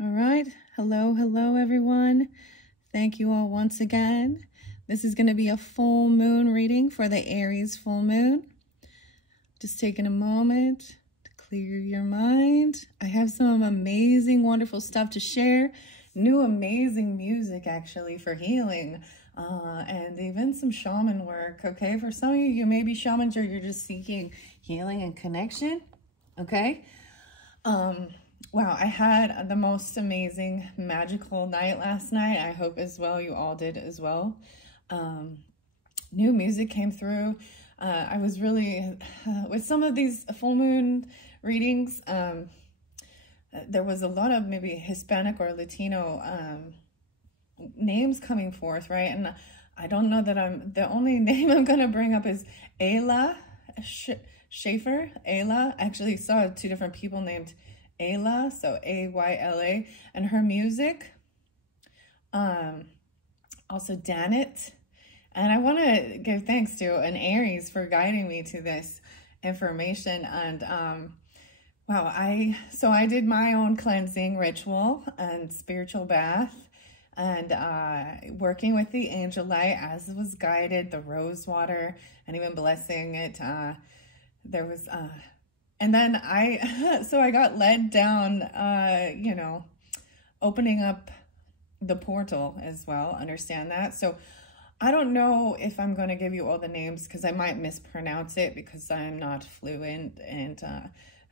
All right. Hello, everyone. Thank you all once again. This is going to be a full moon reading for the Aries full moon. Just taking a moment to clear your mind. I have some amazing, wonderful stuff to share. New amazing music, actually, for healing. And even some shaman work, okay? For some of you, you may be shamans or you're just seeking healing and connection, okay? Wow, I had the most amazing magical night last night. I hope as well you all did as well. New music came through. I was really, with some of these full moon readings, there was a lot of maybe Hispanic or Latino names coming forth, right? And I don't know that the only name I'm going to bring up is Ayla Schaefer. Ayla, I actually saw two different people named Ayla, so A-Y-L-A, and her music, also Danit. And I want to give thanks to an Aries for guiding me to this information. And wow, I did my own cleansing ritual and spiritual bath, and working with the angel light as was guided, the rose water, and even blessing it. There was and then I got led down, you know, opening up the portal as well. Understand that? So I don't know if I'm going to give you all the names because I might mispronounce it because I'm not fluent in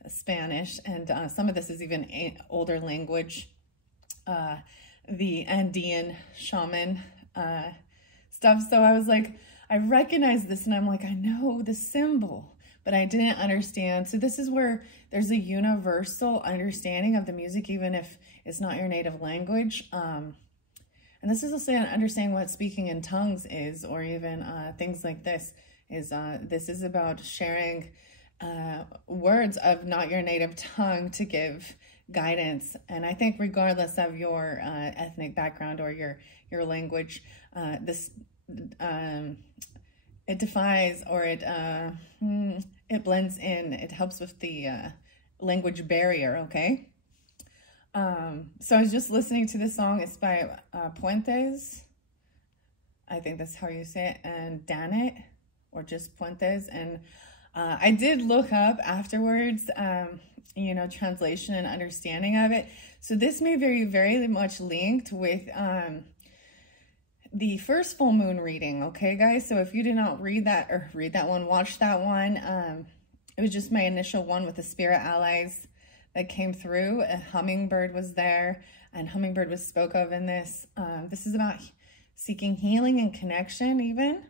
Spanish. And some of this is even older language, the Andean shaman stuff. So I was like, I recognize this and I'm like, I know the symbol, but I didn't understand. So this is where there's a universal understanding of the music, even if it's not your native language. And this is also understanding what speaking in tongues is, or even things like this is. This is about sharing words of not your native tongue to give guidance. And I think regardless of your ethnic background or your language, it defies, or it blends in. It helps with the language barrier, okay? So I was just listening to this song. It's by Puentes. I think that's how you say it. And Danit, or just Puentes. And I did look up afterwards, you know, translation and understanding of it. So this may be very much linked with the first full moon reading, okay, guys? So if you did not read that one, watch that one. It was just my initial one with the spirit allies that came through. A hummingbird was there, and hummingbird was spoke of in this. This is about seeking healing and connection, even.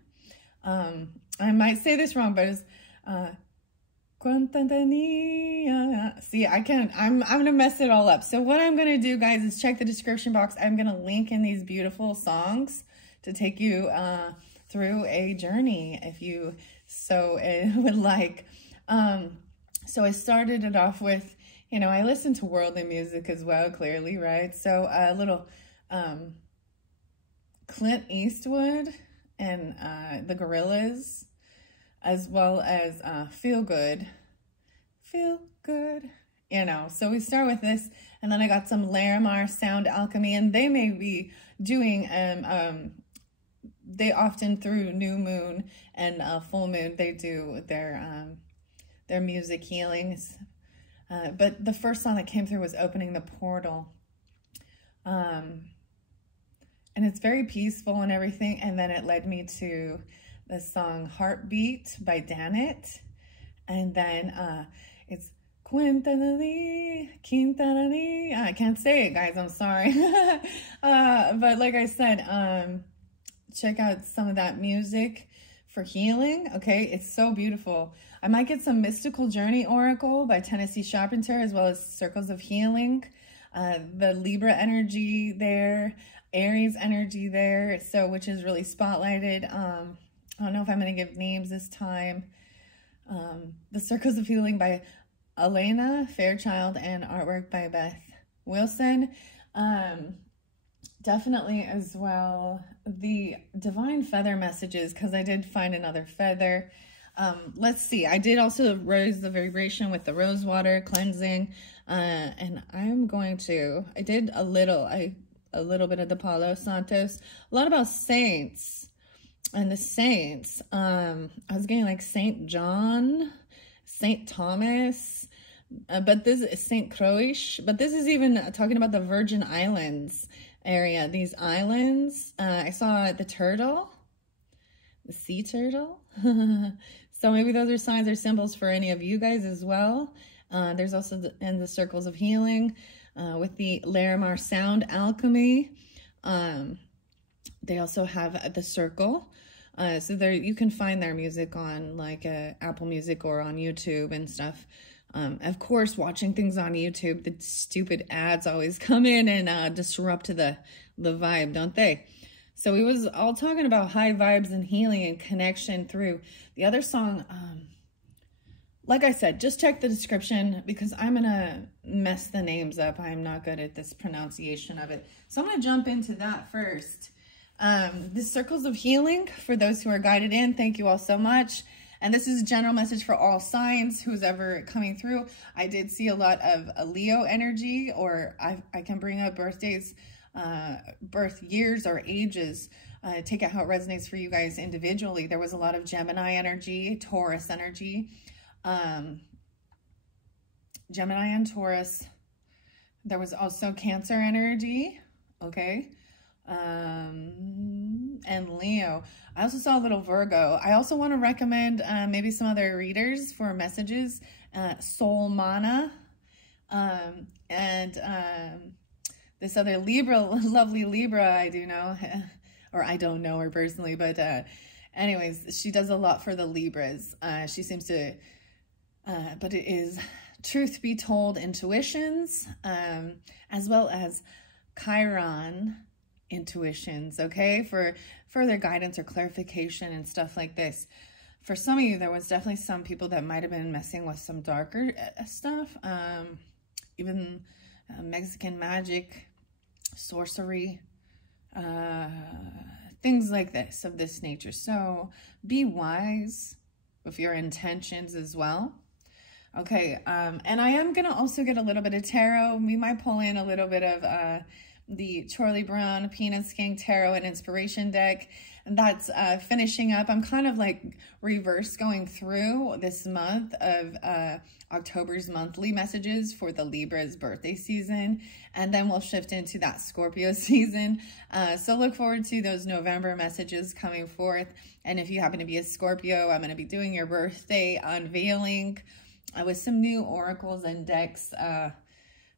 I might say this wrong, but it's see, I'm gonna mess it all up. So what I'm gonna do, guys, is check the description box. I'm gonna link in these beautiful songs to take you through a journey if you so would like. So I started it off with, you know, I listen to worldly music as well, clearly, right? So a little Clint Eastwood and the Gorillas, as well as Feel Good, you know. So we start with this, and then I got some Larimar Sound Alchemy, and they may be doing, they often through new moon and full moon, they do their music healings. But the first song that came through was Opening the Portal. And it's very peaceful and everything. And then it led me to the song Heartbeat by Danit. And then it's Quintanani. I can't say it, guys. I'm sorry. But like I said, check out some of that music for healing, okay? It's so beautiful. I might get some Mystical Journey Oracle by Tennessee Sharpenter, as well as Circles of Healing, the Libra energy there, Aries energy there, so which is really spotlighted. I don't know if I'm going to give names this time. The Circles of Healing by Elena Fairchild and artwork by Beth Wilson. Definitely as well the Divine Feather messages, because I did find another feather. Let's see, I did also raise the vibration with the rose water cleansing. And I'm going to, I did a little bit of the Palo Santos, a lot about saints and the saints. I was getting like Saint John, Saint Thomas, but this is Saint Croix, but this is even talking about the Virgin Islands area. These islands, I saw the turtle, the sea turtle. So maybe those are signs or symbols for any of you guys as well. There's also in the circles of healing with the Larimar sound alchemy. They also have the circle. So there you can find their music on like Apple Music or on YouTube and stuff. Of course, watching things on YouTube, the stupid ads always come in and disrupt the vibe, don't they? So we was all talking about high vibes and healing and connection through the other song. Like I said, just check the description because I'm going to mess the names up. I'm not good at this pronunciation of it. So I'm going to jump into that first. The circles of healing for those who are guided in. Thank you all so much. And this is a general message for all signs, who's ever coming through. I did see a lot of a Leo energy, or I can bring up birthdays, birth years or ages. Take it how it resonates for you guys individually. There was a lot of Gemini energy, Taurus energy, Gemini and Taurus. There was also Cancer energy, okay, and Leo. I also saw a little Virgo. I also want to recommend maybe some other readers for messages, Soul Mana, and this other Libra, lovely Libra, I do know, or I don't know her personally, but anyways, she does a lot for the Libras. She seems to, but it is truth be told intuitions, as well as Chiron intuitions, okay, for further guidance or clarification and stuff like this. For some of you, there was definitely some people that might have been messing with some darker stuff, even Mexican magic, sorcery, things like this, of this nature. So be wise with your intentions as well. Okay, and I am going to also get a little bit of tarot. We might pull in a little bit of the Charlie Brown Penis King Tarot and Inspiration deck. And that's finishing up. I'm kind of like reverse going through this month of October's monthly messages for the Libra's birthday season. And then we'll shift into that Scorpio season. So look forward to those November messages coming forth. And if you happen to be a Scorpio, I'm going to be doing your birthday unveiling with some new oracles and decks.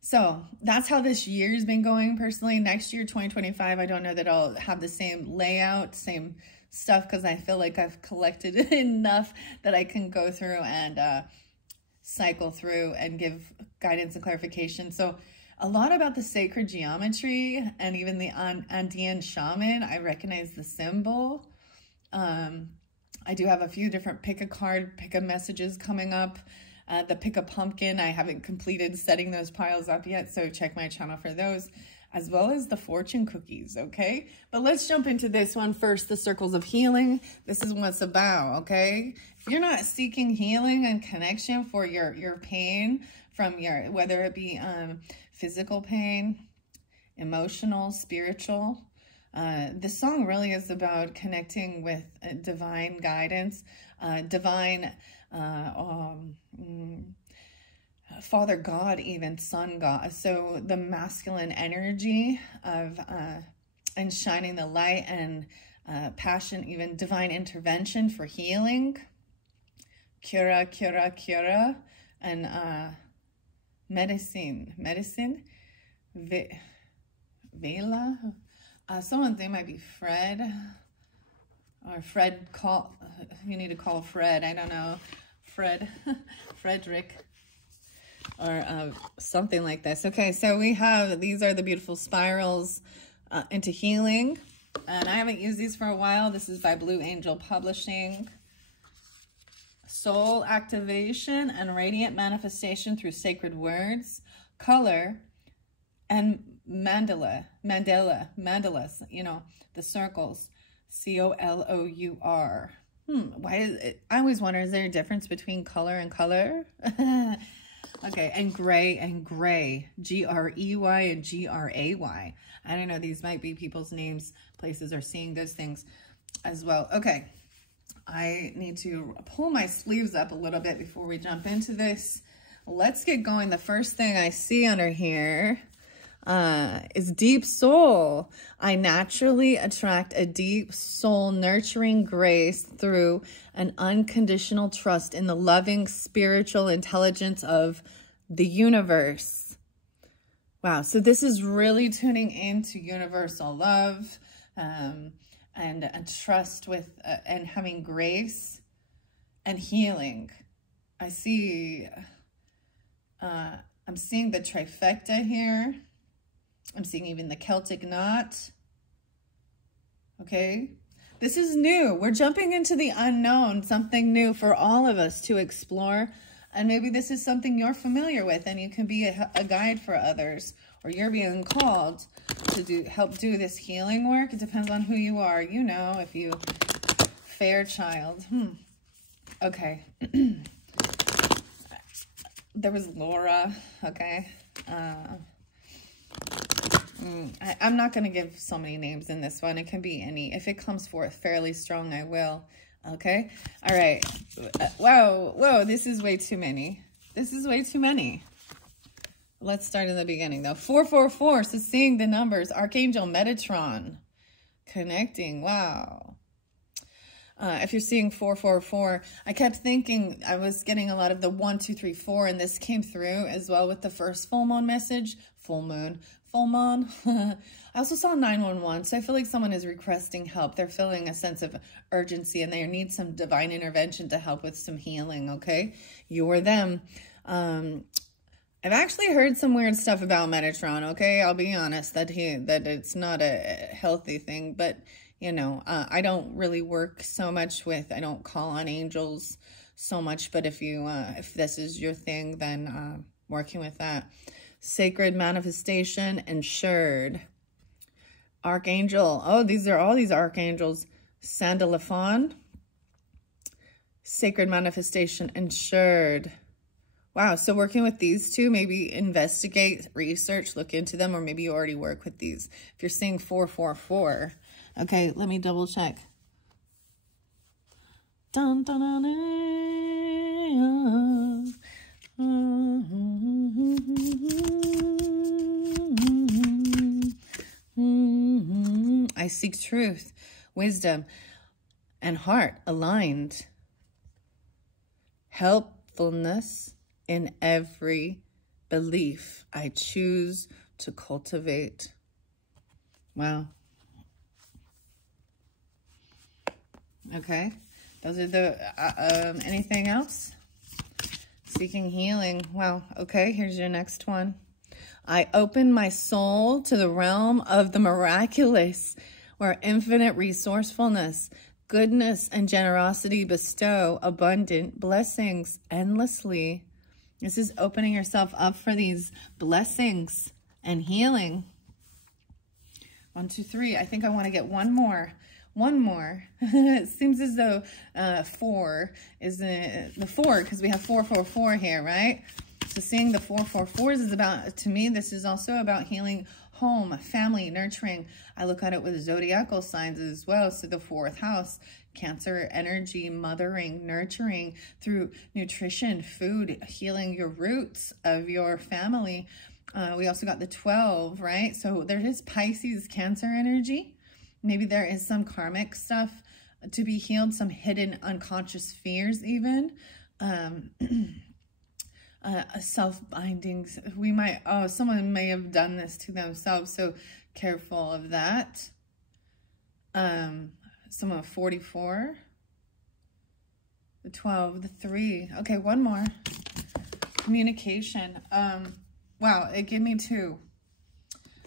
So that's how this year's been going personally. Next year, 2025, I don't know that I'll have the same layout, same stuff, because I feel like I've collected enough that I can go through and cycle through and give guidance and clarification. So a lot about the sacred geometry and even the Andean shaman. I recognize the symbol. I do have a few different pick a card, pick a messages coming up. The pick a pumpkin, I haven't completed setting those piles up yet, so check my channel for those, as well as the fortune cookies, okay? But let's jump into this one first, the circles of healing. This is what it's about, okay? If you're not seeking healing and connection for your pain from your, whether it be physical pain, emotional, spiritual, this song really is about connecting with divine guidance, divine Father God, even Sun God. So the masculine energy of and shining the light and passion, even divine intervention for healing, cura, and medicine, Vela. Someone, they might be Fred. Or Fred, you need to call Fred, I don't know, Frederick, or something like this. Okay, so we have, these are the beautiful spirals into healing, and I haven't used these for a while. This is by Blue Angel Publishing. Soul activation and radiant manifestation through sacred words, color, and mandalas, you know, the circles. C-O-L-O-U-R. Why is it? I always wonder, is there a difference between color and color? Okay, and gray, G-R-E-Y and G-R-A-Y. I don't know, these might be people's names. Places are seeing those things as well. Okay, I need to pull my sleeves up a little bit before we jump into this. Let's get going. The first thing I see under here is deep soul. I naturally attract a deep soul nurturing grace through an unconditional trust in the loving spiritual intelligence of the universe. Wow, so this is really tuning into universal love and trust with and having grace and healing. I see, I'm seeing the trifecta here. I'm seeing even the Celtic knot. Okay. This is new. We're jumping into the unknown, something new for all of us to explore. And maybe this is something you're familiar with and you can be a guide for others, or you're being called to help do this healing work. It depends on who you are. You know, if you, Fairchild. Okay. There was Laura. Okay. I'm not going to give so many names in this one. It can be any. If it comes forth fairly strong, I will. Okay. All right. Whoa. This is way too many. This is way too many. Let's start in the beginning, though. 444. So seeing the numbers. Archangel Metatron. Connecting. Wow. If you're seeing 444, I kept thinking I was getting a lot of the 1, 2, 3, 4, and this came through as well with the first full moon message. Full moon. I also saw 911, so I feel like someone is requesting help. They're feeling a sense of urgency and they need some divine intervention to help with some healing, okay? You're them. I've actually heard some weird stuff about Metatron, okay? I'll be honest that it's not a healthy thing, but you know, I don't really work so much with, I don't call on angels so much, but if this is your thing, then working with that. Sacred manifestation, ensured. Archangel. Oh, these are all these archangels. Sandalphon. Sacred manifestation, ensured. Wow, so working with these two, maybe investigate, research, look into them, or maybe you already work with these. If you're seeing 444. Okay, let me double check. Dun, dun, dun, dun. I seek truth, wisdom, and heart aligned. Helpfulness in every belief I choose to cultivate. Wow. Okay. Those are the, anything else? Seeking healing. Wow. Okay, here's your next one. I open my soul to the realm of the miraculous, where infinite resourcefulness, goodness, and generosity bestow abundant blessings endlessly. This is opening yourself up for these blessings and healing. 1, 2, 3. I think I want to get one more. One more. It seems as though 4 is the 4, because we have 444 here, right? So seeing the 444s is about, to me, this is also about healing home, family, nurturing. I look at it with zodiacal signs as well. So the 4th house, Cancer energy, mothering, nurturing through nutrition, food, healing your roots of your family. We also got the 12, right? So there is Pisces, Cancer energy. Maybe there is some karmic stuff to be healed, some hidden unconscious fears even. Self-bindings. We might, someone may have done this to themselves, so careful of that. Someone 44. The 12, the 3. Okay, one more. Communication. Wow, it gave me 2.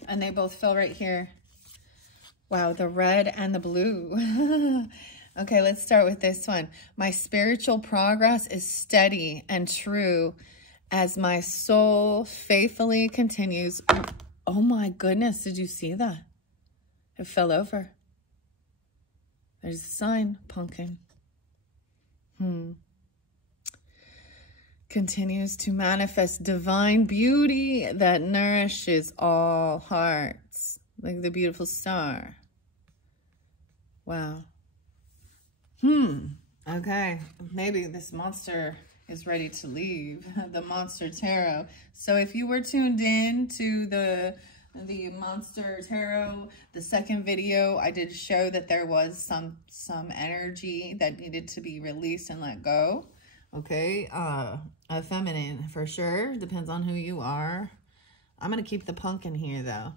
And they both fell right here. Wow, the red and the blue. Okay, let's start with this one. My spiritual progress is steady and true as my soul faithfully continues. Oh my goodness, did you see that? It fell over. There's a sign, pumpkin. continues to manifest divine beauty that nourishes all hearts, like the beautiful star. Wow. Okay, maybe this monster is ready to leave, the Monster Tarot. So if you were tuned in to the Monster Tarot, the second video, I did show that there was some energy that needed to be released and let go. Okay, feminine for sure. Depends on who you are. I'm going to keep the pumpkin here though.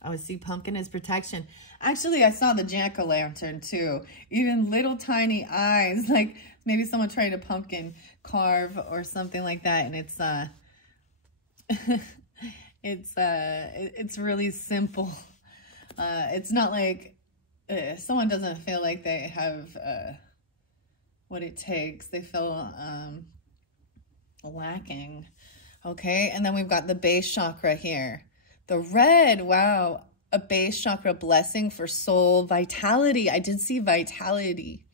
I would see pumpkin as protection. Actually, I saw the jack-o'-lantern too. Even little tiny eyes, like maybe someone tried a pumpkin carve or something like that. And it's really simple. It's not like someone doesn't feel like they have what it takes. They feel lacking. Okay, and then we've got the base chakra here. The red, wow, a base chakra blessing for soul vitality. I did see vitality.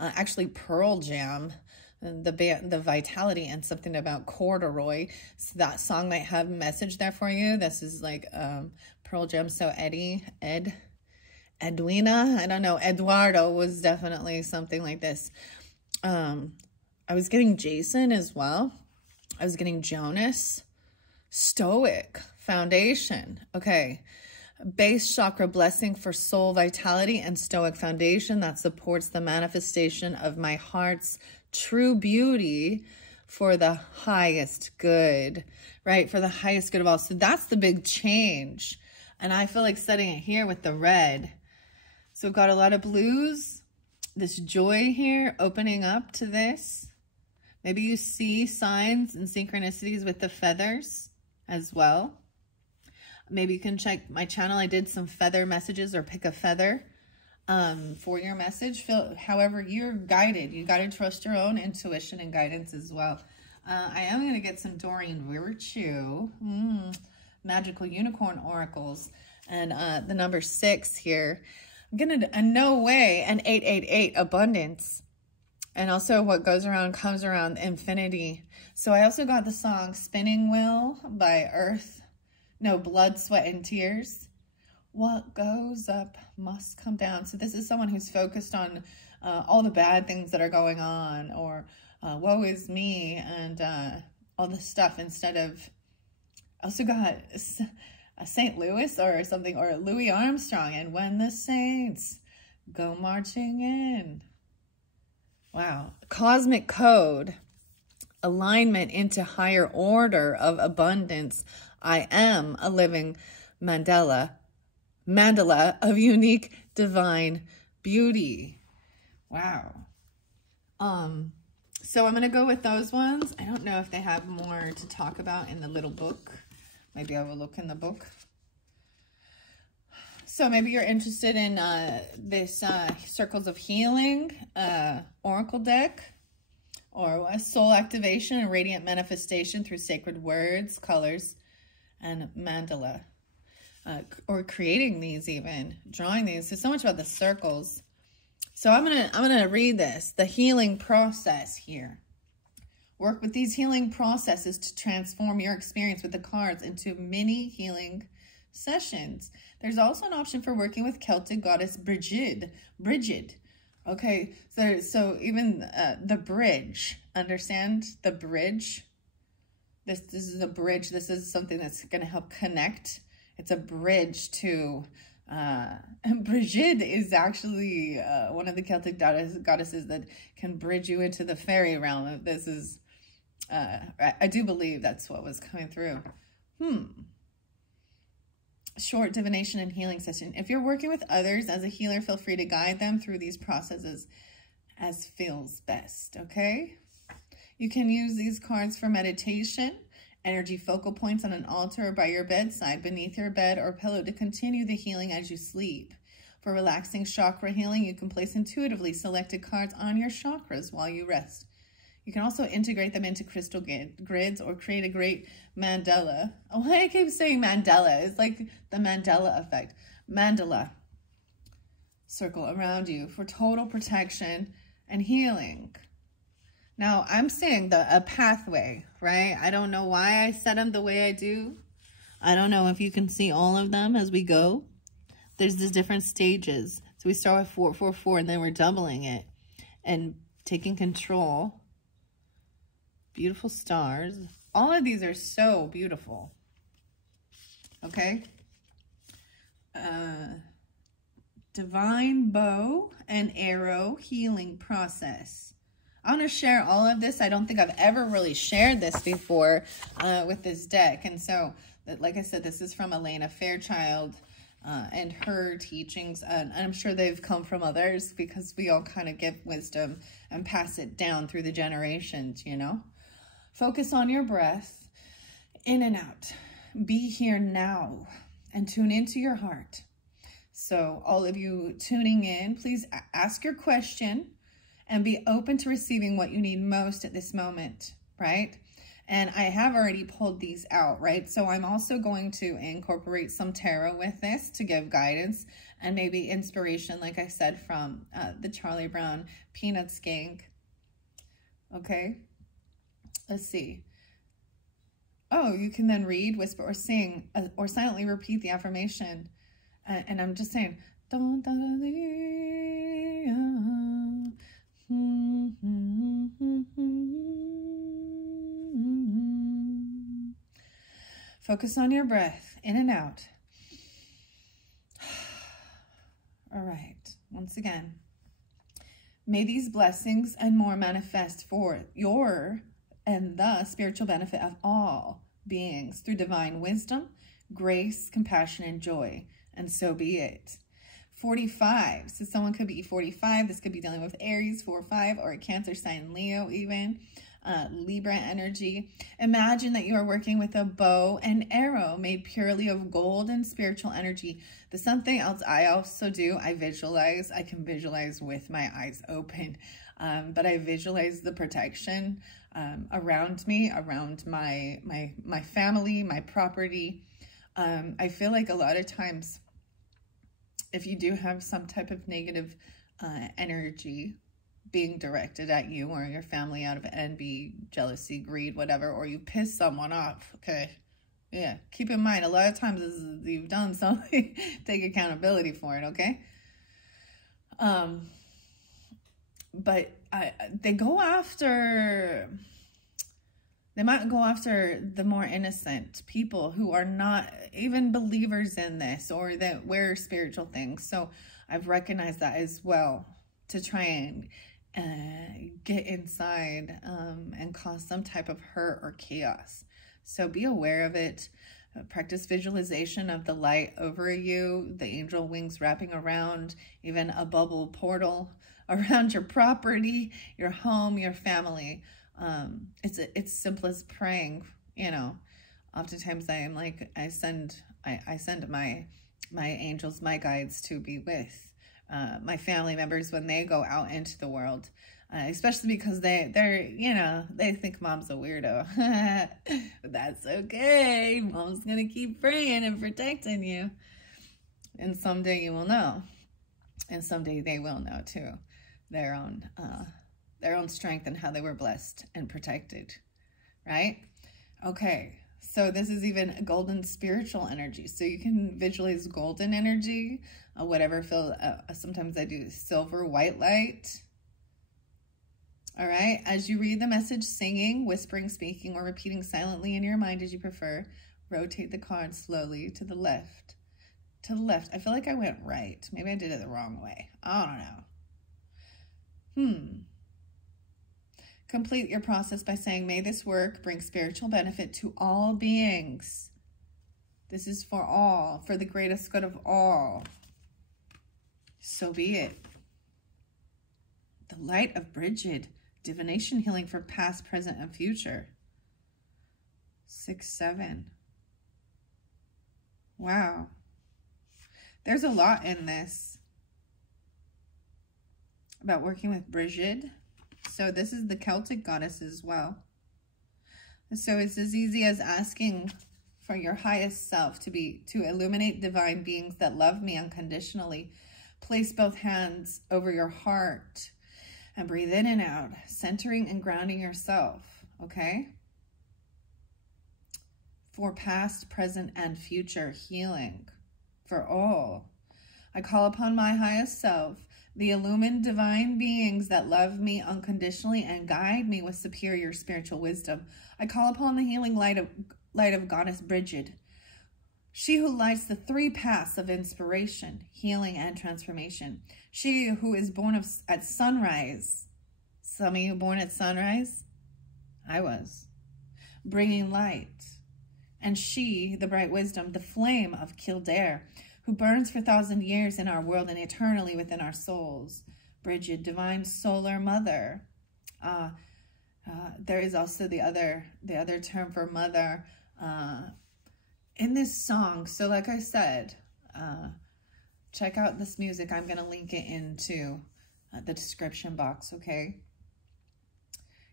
Actually, Pearl Jam, the vitality, and something about corduroy. So that song might have a message there for you. This is like Pearl Jam. So Edwina, I don't know. Eduardo was definitely something like this. I was getting Jason as well. I was getting Jonas. Stoic foundation. Okay. Base chakra blessing for soul vitality and stoic foundation that supports the manifestation of my heart's true beauty for the highest good, right? For the highest good of all. So that's the big change. And I feel like setting it here with the red. So we've got a lot of blues, this joy here, opening up to this. Maybe you see signs and synchronicities with the feathers as well. Maybe you can check my channel. I did some feather messages, or pick a feather for your message. Feel however you're guided. You got to trust your own intuition and guidance as well. I am going to get some Doreen Virtue, magical unicorn oracles, and the number 6 here. I'm going to, no way, an 888 abundance. And also what goes around comes around, infinity. So I also got the song Spinning Wheel by Blood, Sweat, and Tears. What goes up must come down. So this is someone who's focused on all the bad things that are going on, or woe is me, and all this stuff, instead of, also got a St. Louis or something, or Louis Armstrong, and when the saints go marching in. Wow. Cosmic code, alignment into higher order of abundance. I am a living mandala of unique divine beauty. Wow. So I'm going to go with those ones. I don't know if they have more to talk about in the little book. Maybe I will look in the book. So maybe you're interested in this Circles of Healing Oracle deck, or a soul activation and radiant manifestation through sacred words, colors, and mandala. Or creating these, even drawing these. There's so much about the circles. So I'm gonna read this. The healing process here. Work with these healing processes to transform your experience with the cards into mini healing sessions. There's also an option for working with Celtic goddess Brigid. Okay, so even the bridge. Understand the bridge? This is a bridge. This is something that's going to help connect. It's a bridge to, and Brigid is actually one of the Celtic goddesses that can bridge you into the fairy realm. This is, I do believe that's what was coming through. Short divination and healing session. If you're working with others as a healer, feel free to guide them through these processes as feels best, okay? You can use these cards for meditation, energy focal points on an altar or by your bedside, beneath your bed or pillow, to continue the healing as you sleep. For relaxing chakra healing, you can place intuitively selected cards on your chakras while you rest. You can also integrate them into crystal grids or create a great mandala. Oh, I keep saying Mandela. It's like the Mandela effect. Mandala circle around you for total protection and healing. Now, I'm saying a pathway, right? I don't know why I set them the way I do. I don't know if you can see all of them as we go. There's these different stages. So we start with 4, 4, 4, and then we're doubling it and taking control. Beautiful stars. All of these are so beautiful. Okay. Divine bow and arrow healing process. I want to share all of this. I don't think I've ever really shared this before with this deck. And so, like I said, this is from Elena Fairchild and her teachings. And I'm sure they've come from others because we all kind of give wisdom and pass it down through the generations, you know. Focus on your breath, in and out. Be here now and tune into your heart. So all of you tuning in, please ask your question and be open to receiving what you need most at this moment, right? And I have already pulled these out, right? So I'm also going to incorporate some tarot with this to give guidance and maybe inspiration, like I said, from the Charlie Brown Peanuts gang. Okay, let's see. Oh, you can then read, whisper, or sing, or silently repeat the affirmation. And I'm just saying, don't focus on your breath, in and out. All right, once again. May these blessings and more manifest for your and the spiritual benefit of all beings through divine wisdom, grace, compassion, and joy. And so be it. 45. So someone could be 45. This could be dealing with Aries, 4, 5, or a Cancer sign, Leo even. Libra energy. Imagine that you are working with a bow and arrow made purely of gold and spiritual energy. There's something else I also do. I visualize. I can visualize with my eyes open. But I visualize the protection around me, around my family, my property. I feel like a lot of times, if you do have some type of negative energy being directed at you or your family out of envy, jealousy, greed, whatever, or you piss someone off, okay? Yeah, keep in mind, a lot of times you've done something, take accountability for it, okay? But they go after... They might go after the more innocent people who are not even believers in this or that wear spiritual things. So I've recognized that as well to try and get inside and cause some type of hurt or chaos. So be aware of it. Practice visualization of the light over you, the angel wings wrapping around, even a bubble portal around your property, your home, your family. It's simple as praying, you know. Oftentimes I am like, I send my angels, my guides to be with my family members when they go out into the world, especially because they're, you know, they think mom's a weirdo. But that's okay. Mom's going to keep praying and protecting you. And someday you will know. And someday they will know too. Their own strength and how they were blessed and protected, right? Okay, so this is even golden spiritual energy. So you can visualize golden energy, whatever feel. Sometimes I do silver, white light. All right, as you read the message, singing, whispering, speaking, or repeating silently in your mind as you prefer, rotate the card slowly to the left. To the left. I feel like I went right. Maybe I did it the wrong way. I don't know. Complete your process by saying, may this work bring spiritual benefit to all beings. This is for all, for the greatest good of all. So be it. The light of Bridget, divination healing for past, present, and future. 6, 7. Wow. There's a lot in this about working with Bridget. So this is the Celtic goddess as well. So it's as easy as asking for your highest self to illuminate divine beings that love me unconditionally. Place both hands over your heart And breathe in and out, centering and grounding yourself, okay? For past, present, and future healing for all. I call upon my highest self, the illumined divine beings that love me unconditionally and guide me with superior spiritual wisdom. I call upon the healing light of Goddess Bridget, she who lights the three paths of inspiration, healing, and transformation. She who is born at sunrise. Some of you born at sunrise? I was. Bringing light. And she, the bright wisdom, the flame of Kildare, who burns for 1,000 years in our world and eternally within our souls. Bridget, divine solar mother. There is also the other term for mother in this song. So like I said, check out this music. I'm going to link it into the description box, okay?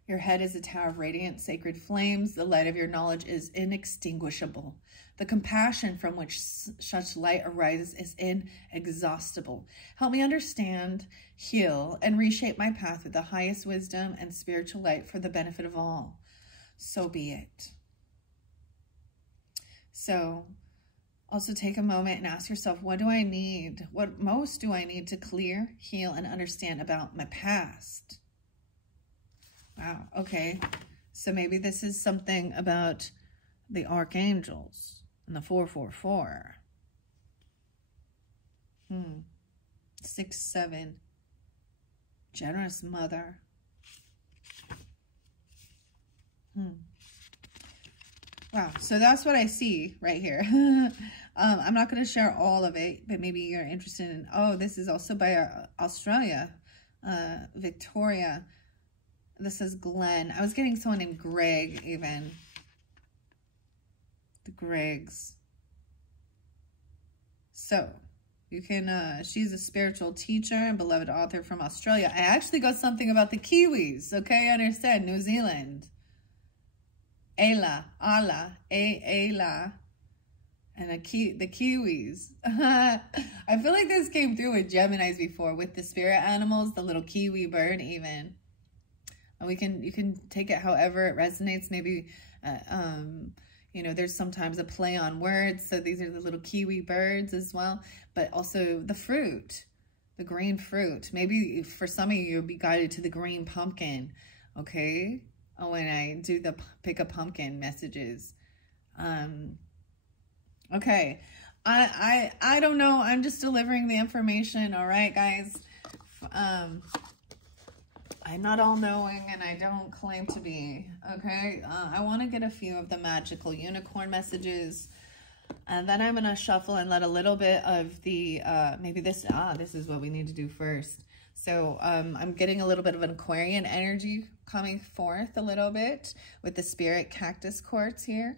Your head is a tower of radiant sacred flames. The light of your knowledge is inextinguishable. The compassion from which such light arises is inexhaustible. Help me understand, heal, and reshape my path with the highest wisdom and spiritual light for the benefit of all. So be it. So also take a moment and ask yourself, what do I need? What most do I need to clear, heal, and understand about my past? Wow, okay. So maybe this is something about the archangels and the 444. 6, 7. Generous mother. Wow, so that's what I see right here. I'm not going to share all of it, but maybe you're interested in, oh, this is also by Australia, Victoria. This is Glenn. I was getting someone named Greg even. The Gregs. So, you can, she's a spiritual teacher and beloved author from Australia. I actually got something about the Kiwis, okay? I understand. New Zealand. Ayla, Ayla, and the Kiwis. I feel like this came through with Geminis before, with the spirit animals, the little Kiwi bird even. And you can take it however it resonates. Maybe, you know, there's sometimes a play on words. So these are the little Kiwi birds as well. But also the fruit, the green fruit. Maybe for some of you, you'll be guided to the green pumpkin, okay? When I do the pick a pumpkin messages. Okay. I don't know. I'm just delivering the information. All right, guys. I'm not all knowing and I don't claim to be. Okay. I want to get a few of the magical unicorn messages. And then I'm going to shuffle and let a little bit of the, maybe this is what we need to do first. So I'm getting a little bit of an Aquarian energy coming forth a little bit with the spirit cactus quartz here.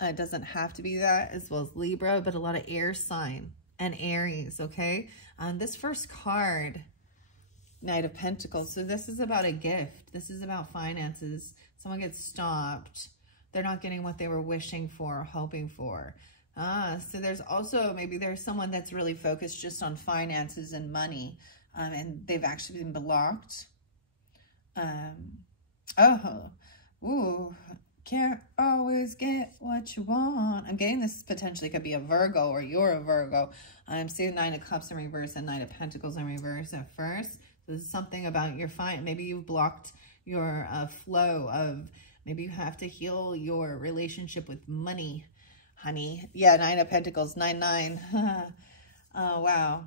It doesn't have to be that, as well as Libra, but a lot of air sign and Aries, okay? This first card, Knight of Pentacles. So this is about a gift. This is about finances. Someone gets stopped. They're not getting what they were wishing for, hoping for. So there's also, maybe there's someone that's really focused just on finances and money. And they've actually been blocked. Can't always get what you want. I'm getting this potentially could be a Virgo or you're a Virgo. I'm seeing 9 of Cups in reverse and 9 of Pentacles in reverse at first. So this is something about your maybe you've blocked your flow of, maybe you have to heal your relationship with money, honey. Yeah, 9 of Pentacles, 9. Oh, wow.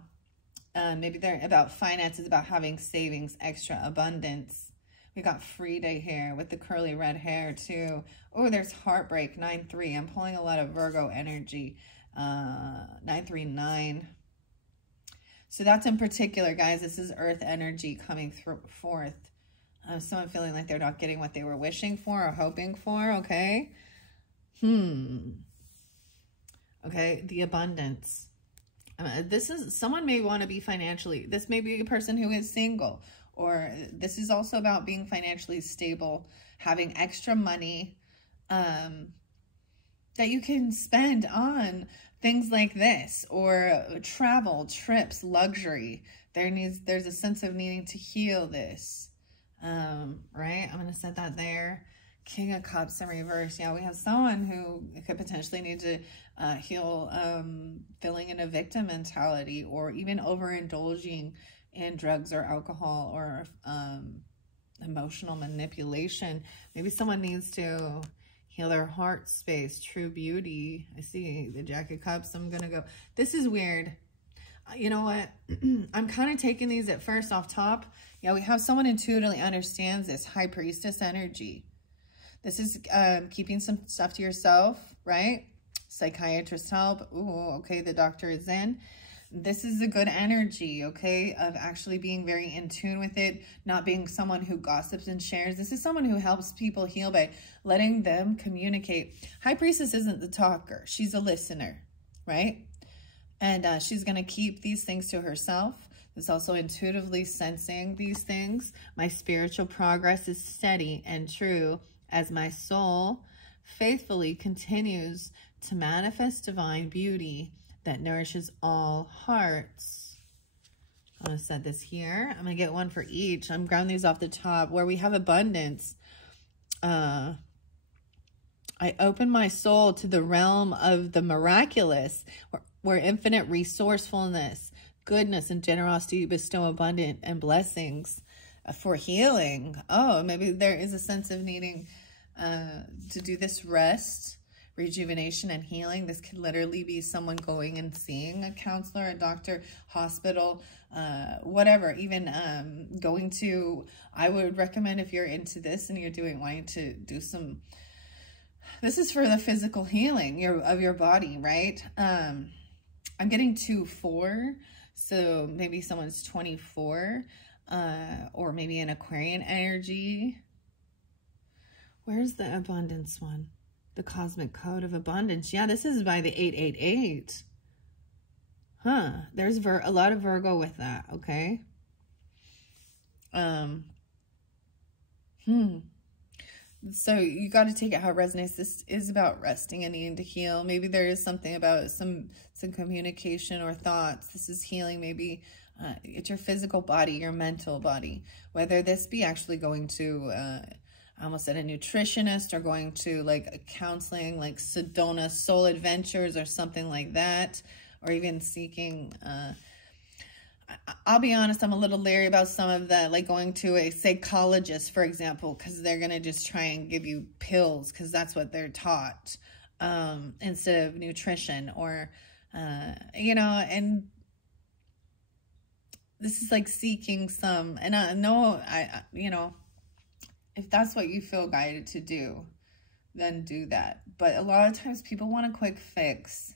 Maybe they're about finances, about having savings, extra abundance. We got Frida here with the curly red hair too. Oh, there's heartbreak, 9-3. I'm pulling a lot of Virgo energy, 9-3-9. So that's in particular, guys. This is earth energy coming forth. Someone feeling like they're not getting what they were wishing for or hoping for, okay? Okay, the abundance. This is, someone may want to be financially, this may be a person who is single, or this is also about being financially stable, having extra money that you can spend on things like this, or travel, trips, luxury. There's a sense of needing to heal this. right? I'm going to set that there. King of Cups in reverse. Yeah, we have someone who could potentially need to heal feeling in a victim mentality, or even overindulging in drugs or alcohol, or emotional manipulation. Maybe someone needs to heal their heart space, true beauty. I see the Jack of Cups. I'm going to go. This is weird. You know what? I'm kind of taking these at first off top. Yeah, we have someone intuitively understands this High Priestess energy. This is keeping some stuff to yourself, right? Psychiatrist help. Ooh, okay, the doctor is in. This is a good energy, okay, of actually being very in tune with it, not being someone who gossips and shares. This is someone who helps people heal by letting them communicate. High Priestess isn't the talker. She's a listener, right? And she's going to keep these things to herself. It's also intuitively sensing these things. My spiritual progress is steady and true as my soul faithfully continues to manifest divine beauty that nourishes all hearts. I'm going to set this here. I'm going to get one for each. I'm grabbing these off the top. Where we have abundance, I open my soul to the realm of the miraculous, where infinite resourcefulness, goodness, and generosity bestow abundant and blessings for healing. Oh, maybe there is a sense of needing to do this rest, rejuvenation, and healing. This could literally be someone going and seeing a counselor, a doctor, hospital, whatever. Even going to, I would recommend, if you're into this and you're wanting to do some, this is for the physical healing of your body, right? I'm getting 2-4, so maybe someone's 24, or maybe an Aquarian energy. Where's the abundance one? The cosmic code of abundance. Yeah, this is by the 888. Huh. There's a lot of Virgo with that, okay? So you got to take it how it resonates. This is about resting and needing to heal. Maybe there is something about some communication or thoughts. This is healing. Maybe it's your physical body, your mental body. Whether this be actually going to, I almost said a nutritionist, or going to like a counseling, like Sedona Soul Adventures or something like that. Or even seeking, I'll be honest, I'm a little leery about some of that, like going to a psychologist, for example, because they're going to just try and give you pills because that's what they're taught, instead of nutrition, or, you know, and this is like seeking some, and I know, you know, if that's what you feel guided to do, then do that. But a lot of times people want a quick fix.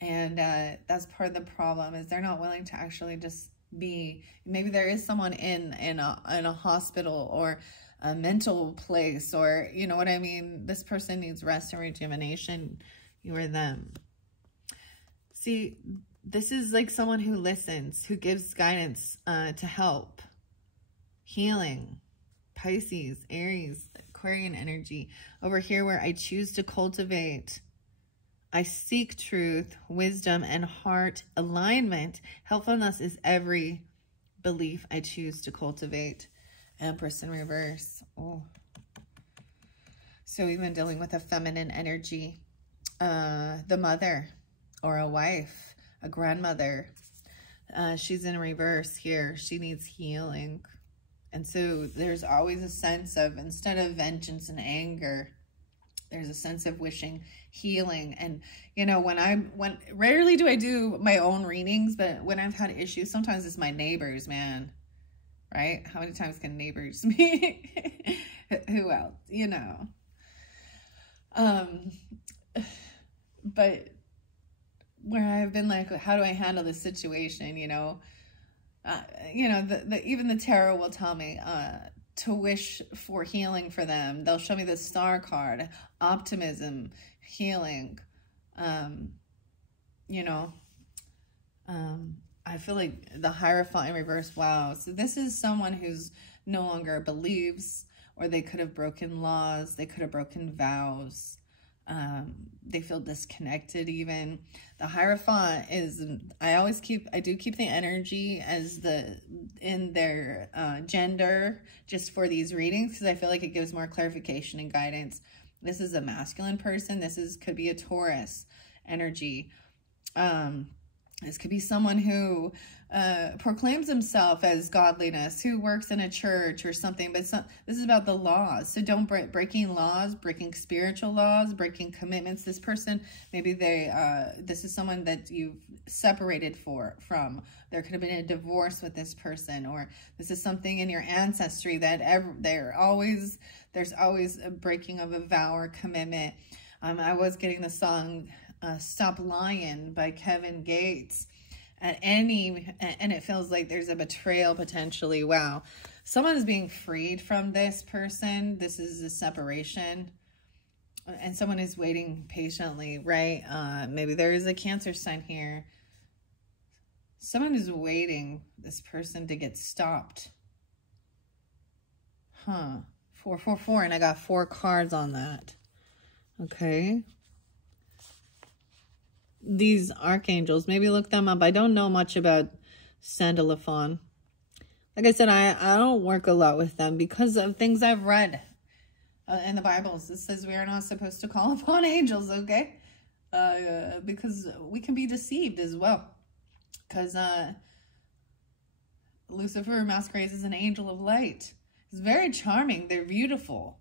And that's part of the problem, is they're not willing to actually just be, maybe there is someone in a hospital or a mental place, or, you know what I mean? This person needs rest and rejuvenation. You are them. See, this is like someone who listens, who gives guidance to help. Healing. Pisces, Aries, Aquarian energy. Over here where I choose to cultivate, I seek truth, wisdom, and heart alignment. Helpfulness is every belief I choose to cultivate. Empress in reverse. Oh. So we've been dealing with a feminine energy. The mother, or a wife, a grandmother. She's in reverse here. She needs healing. And so there's always a sense of, instead of vengeance and anger, there's a sense of wishing healing. And, you know, rarely do I do my own readings, but when I've had issues, sometimes it's my neighbors, man, right? How many times can neighbors be? Who else, you know? But where I've been like, how do I handle this situation? You know, even the tarot will tell me, to wish for healing for them. They'll show me the star card, optimism, healing. You know, I feel like the Hierophant in reverse. Wow. So this is someone who's no longer believes, or they could have broken laws. They could have broken vows. They feel disconnected even. The Hierophant is, I do keep the energy as in their gender just for these readings, because I feel like it gives more clarification and guidance. This is a masculine person. Could be a Taurus energy. This could be someone who proclaims himself as godliness, who works in a church or something, but this is about the laws. So don't breaking laws, breaking spiritual laws, breaking commitments. This person, maybe this is someone that you've separated from. There could have been a divorce with this person, or this is something in your ancestry that there's always a breaking of a vow or commitment. I was getting the song Stop Lying by Kevin Gates. And it feels like there's a betrayal potentially. Wow. Someone is being freed from this person. This is a separation. And someone is waiting patiently, right? Maybe there is a Cancer sign here. Someone is waiting this person to get stopped. 444, and I got 4 cards on that. Okay. These archangels, maybe look them up. I don't know much about Sandalphon. Like I said, I don't work a lot with them because of things I've read in the Bibles. It says we are not supposed to call upon angels, okay? Because we can be deceived as well. Because Lucifer masquerades as an angel of light. He's very charming. They're beautiful,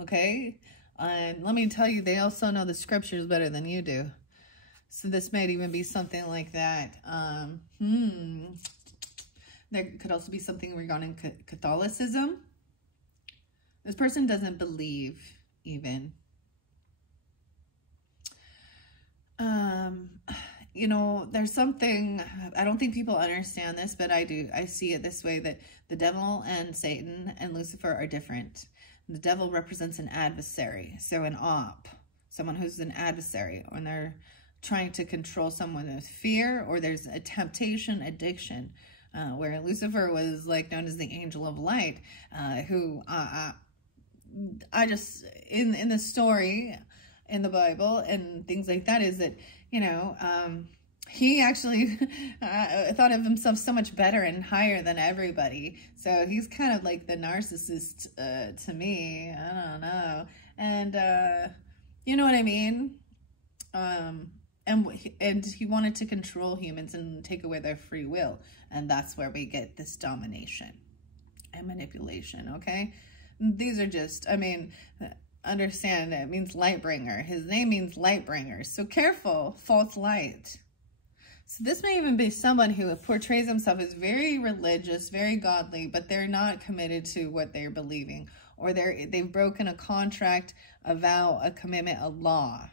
okay? And let me tell you, they also know the scriptures better than you do. So this might even be something like that. There could also be something regarding Catholicism. This person doesn't believe even. You know, there's something, I don't think people understand this, but I do. I see it this way, that the devil and Satan and Lucifer are different. The devil represents an adversary. So an op, someone who's an adversary, when they're trying to control someone with fear, or there's a temptation, addiction, where Lucifer was like known as the angel of light, who I just, in the story, in the Bible and things like that, is that, you know, he actually thought of himself so much better and higher than everybody. So he's kind of like the narcissist to me. I don't know. And you know what I mean? And he wanted to control humans and take away their free will. And that's where we get this domination and manipulation, okay? These are just, I mean, understand it means light bringer. His name means light bringer. So careful, false light. So this may even be someone who portrays himself as very religious, very godly, but they're not committed to what they're believing. Or they've broken a contract, a vow, a commitment, a law.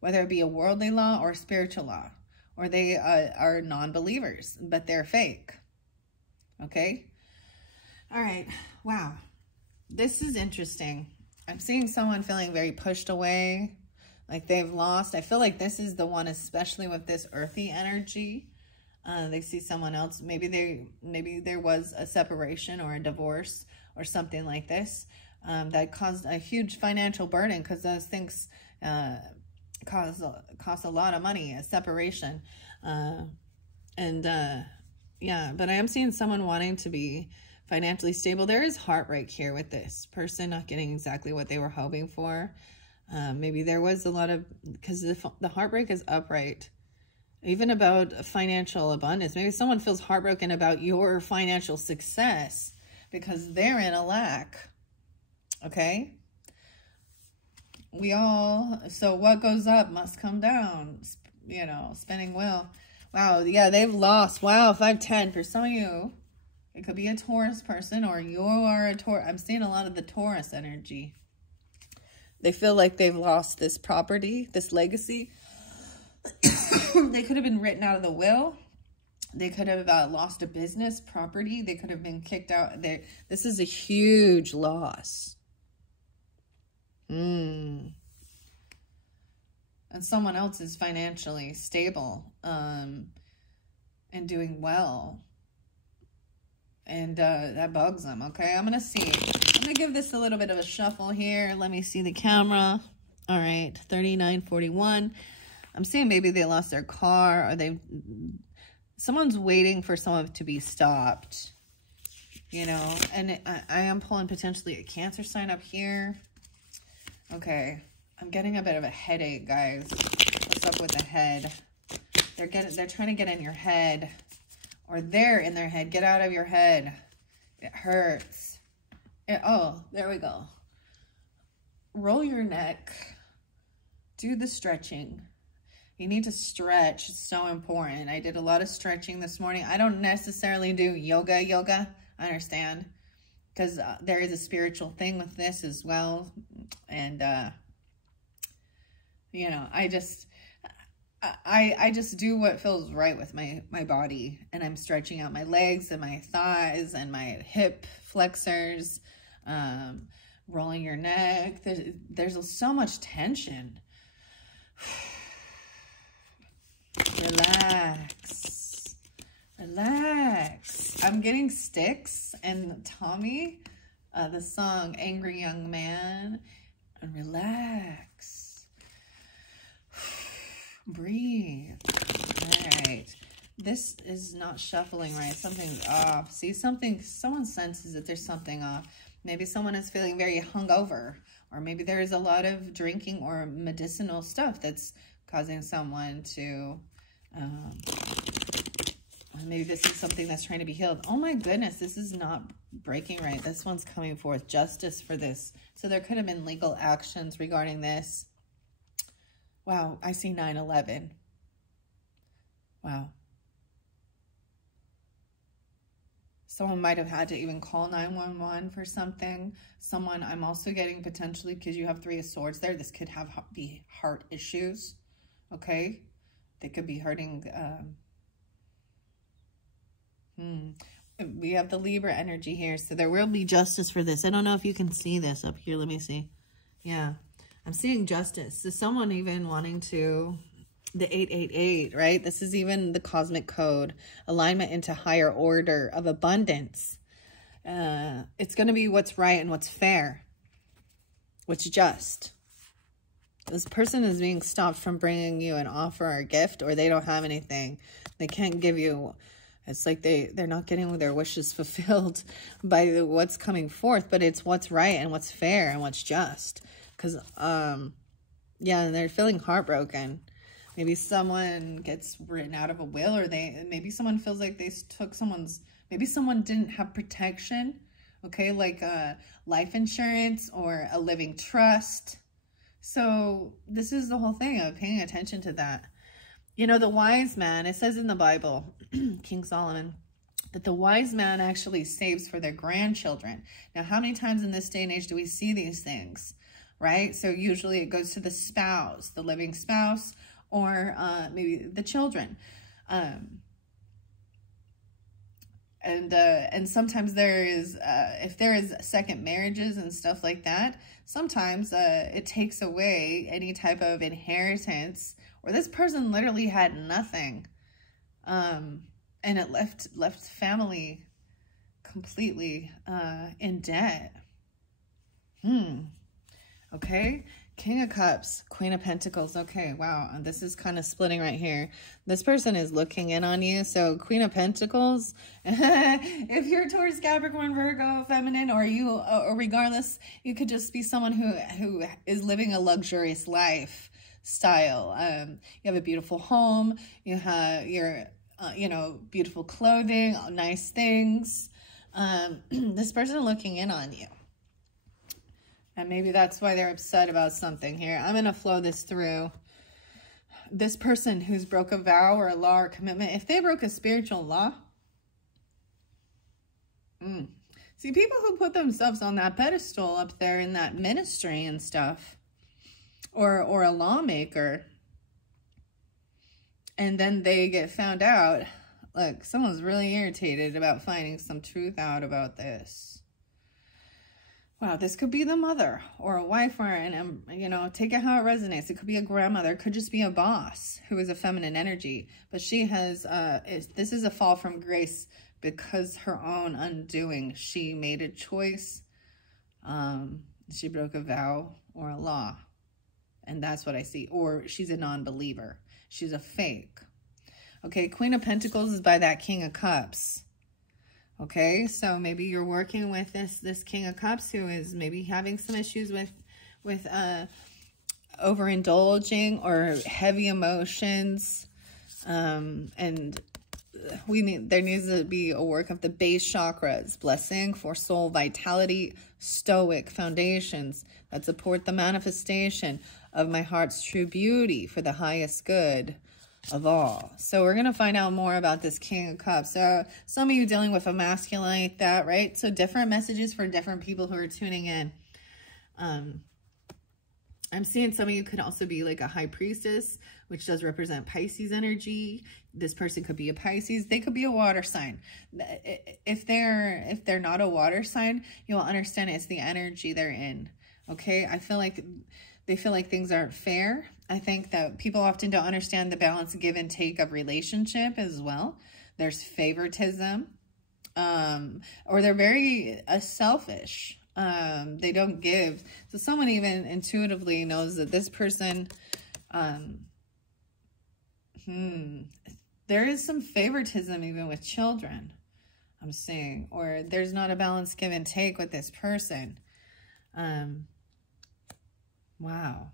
Whether it be a worldly law or a spiritual law, or they are non-believers, but they're fake. Okay? All right. Wow. This is interesting. I'm seeing someone feeling very pushed away, like they've lost. I feel like this is the one, especially with this earthy energy. They see someone else. Maybe there was a separation or a divorce or something like this that caused a huge financial burden, because those things cost a lot of money, a separation. Yeah, but I am seeing someone wanting to be financially stable. There is heartbreak here with this person not getting exactly what they were hoping for. Maybe there was a lot of, because the heartbreak is upright, even about financial abundance. Maybe someone feels heartbroken about your financial success because they're in a lack. Okay? So what goes up must come down, you know, spinning wheel. Wow, yeah, they've lost. Wow, 510 for some of you. It could be a Taurus person, or you are a Taurus. I'm seeing a lot of the Taurus energy. They feel like they've lost this property, this legacy. They could have been written out of the will. They could have lost a business, property. They could have been kicked out. This is a huge loss. And someone else is financially stable and doing well. And that bugs them, okay? I'm going to see. I'm going to give this a little bit of a shuffle here. Let me see the camera. All right, 3941. I'm seeing maybe they lost their car, or someone's waiting for someone to be stopped, you know, and I am pulling potentially a Cancer sign up here. Okay, I'm getting a bit of a headache, guys. What's up with the head? They're trying to get in your head, or they're in their head. Get out of your head. It hurts. Oh, there we go. Roll your neck. Do the stretching. You need to stretch. It's so important. I did a lot of stretching this morning. I don't necessarily do yoga. I understand. Because there is a spiritual thing with this as well. And, you know, I just do what feels right with my body. And I'm stretching out my legs and my thighs and my hip flexors. Rolling your neck. There's so much tension. Relax. Relax. I'm getting Styx and Tommy, the song Angry Young Man. And relax. Breathe. All right. This is not shuffling right. Something's off. See, someone senses that there's something off. Maybe someone is feeling very hungover, or maybe there is a lot of drinking or medicinal stuff that's causing someone to, maybe this is something that's trying to be healed. Oh my goodness, this is not breaking right. This one's coming forth justice for this. So there could have been legal actions regarding this. Wow, I see 9/11. Wow. Someone might have had to even call 911 for something. Someone, I'm also getting potentially, because you have 3 of Swords there, this could be heart issues, okay? They could be hurting. We have the Libra energy here, so there will be justice for this. I don't know if you can see this up here. Let me see. Yeah, I'm seeing justice. So someone even wanting to... The 888, right? This is even the cosmic code. Alignment into higher order of abundance. It's going to be what's right and what's fair. What's just. This person is being stopped from bringing you an offer or a gift, or they don't have anything. They can't give you... It's like they're not getting their wishes fulfilled by what's coming forth, but it's what's right and what's fair and what's just. Because, yeah, and they're feeling heartbroken. Maybe someone gets written out of a will, or maybe someone feels like they took someone's, maybe someone didn't have protection, okay, like life insurance or a living trust. So this is the whole thing of paying attention to that. You know, the wise man, it says in the Bible, King Solomon, that the wise man actually saves for their grandchildren. Now, how many times in this day and age do we see these things, right? So usually it goes to the spouse, the living spouse, or maybe the children. And sometimes there is, if there is second marriages and stuff like that, sometimes it takes away any type of inheritance, or this person literally had nothing. And it left family completely in debt. Okay. King of Cups, Queen of Pentacles. Okay, wow. This is kind of splitting right here. This person is looking in on you. So Queen of Pentacles, if you're Taurus, Capricorn, Virgo, Feminine, or regardless, you could just be someone who is living a luxurious lifestyle. You have a beautiful home. You have your, beautiful clothing, nice things. This person looking in on you. And maybe that's why they're upset about something here. I'm going to flow this through. This person who's broke a vow or a law or commitment, if they broke a spiritual law. See, people who put themselves on that pedestal up there in that ministry and stuff, or a lawmaker, and then they get found out, look, someone's really irritated about finding some truth out about this. Wow, this could be the mother or a wife, or take it how it resonates. It could be a grandmother. It could just be a boss who is a feminine energy. But she has, this is a fall from grace because her own undoing. She made a choice. She broke a vow or a law. And that's what I see. Or she's a non-believer. She's a fake. Okay, Queen of Pentacles is by that King of Cups. Okay, so maybe you're working with this King of Cups who is maybe having some issues with overindulging or heavy emotions. And there needs to be a work of the base chakras, blessing for soul vitality, stoic foundations that support the manifestation of my heart's true beauty for the highest good of all. So we're going to find out more about this King of Cups. So some of you dealing with a masculine like that, right? So different messages for different people who are tuning in. I'm seeing some of you could also be like a high priestess, which does represent Pisces energy. This person could be a Pisces. They could be a water sign. If they're not a water sign, you'll understand it's the energy they're in. Okay, I feel like they feel like things aren't fair. I think that people often don't understand the balance, give and take of relationship as well. There's favoritism, or they're very very they don't give. So someone even intuitively knows that this person, there is some favoritism even with children, I'm seeing, or there's not a balanced give and take with this person. Wow.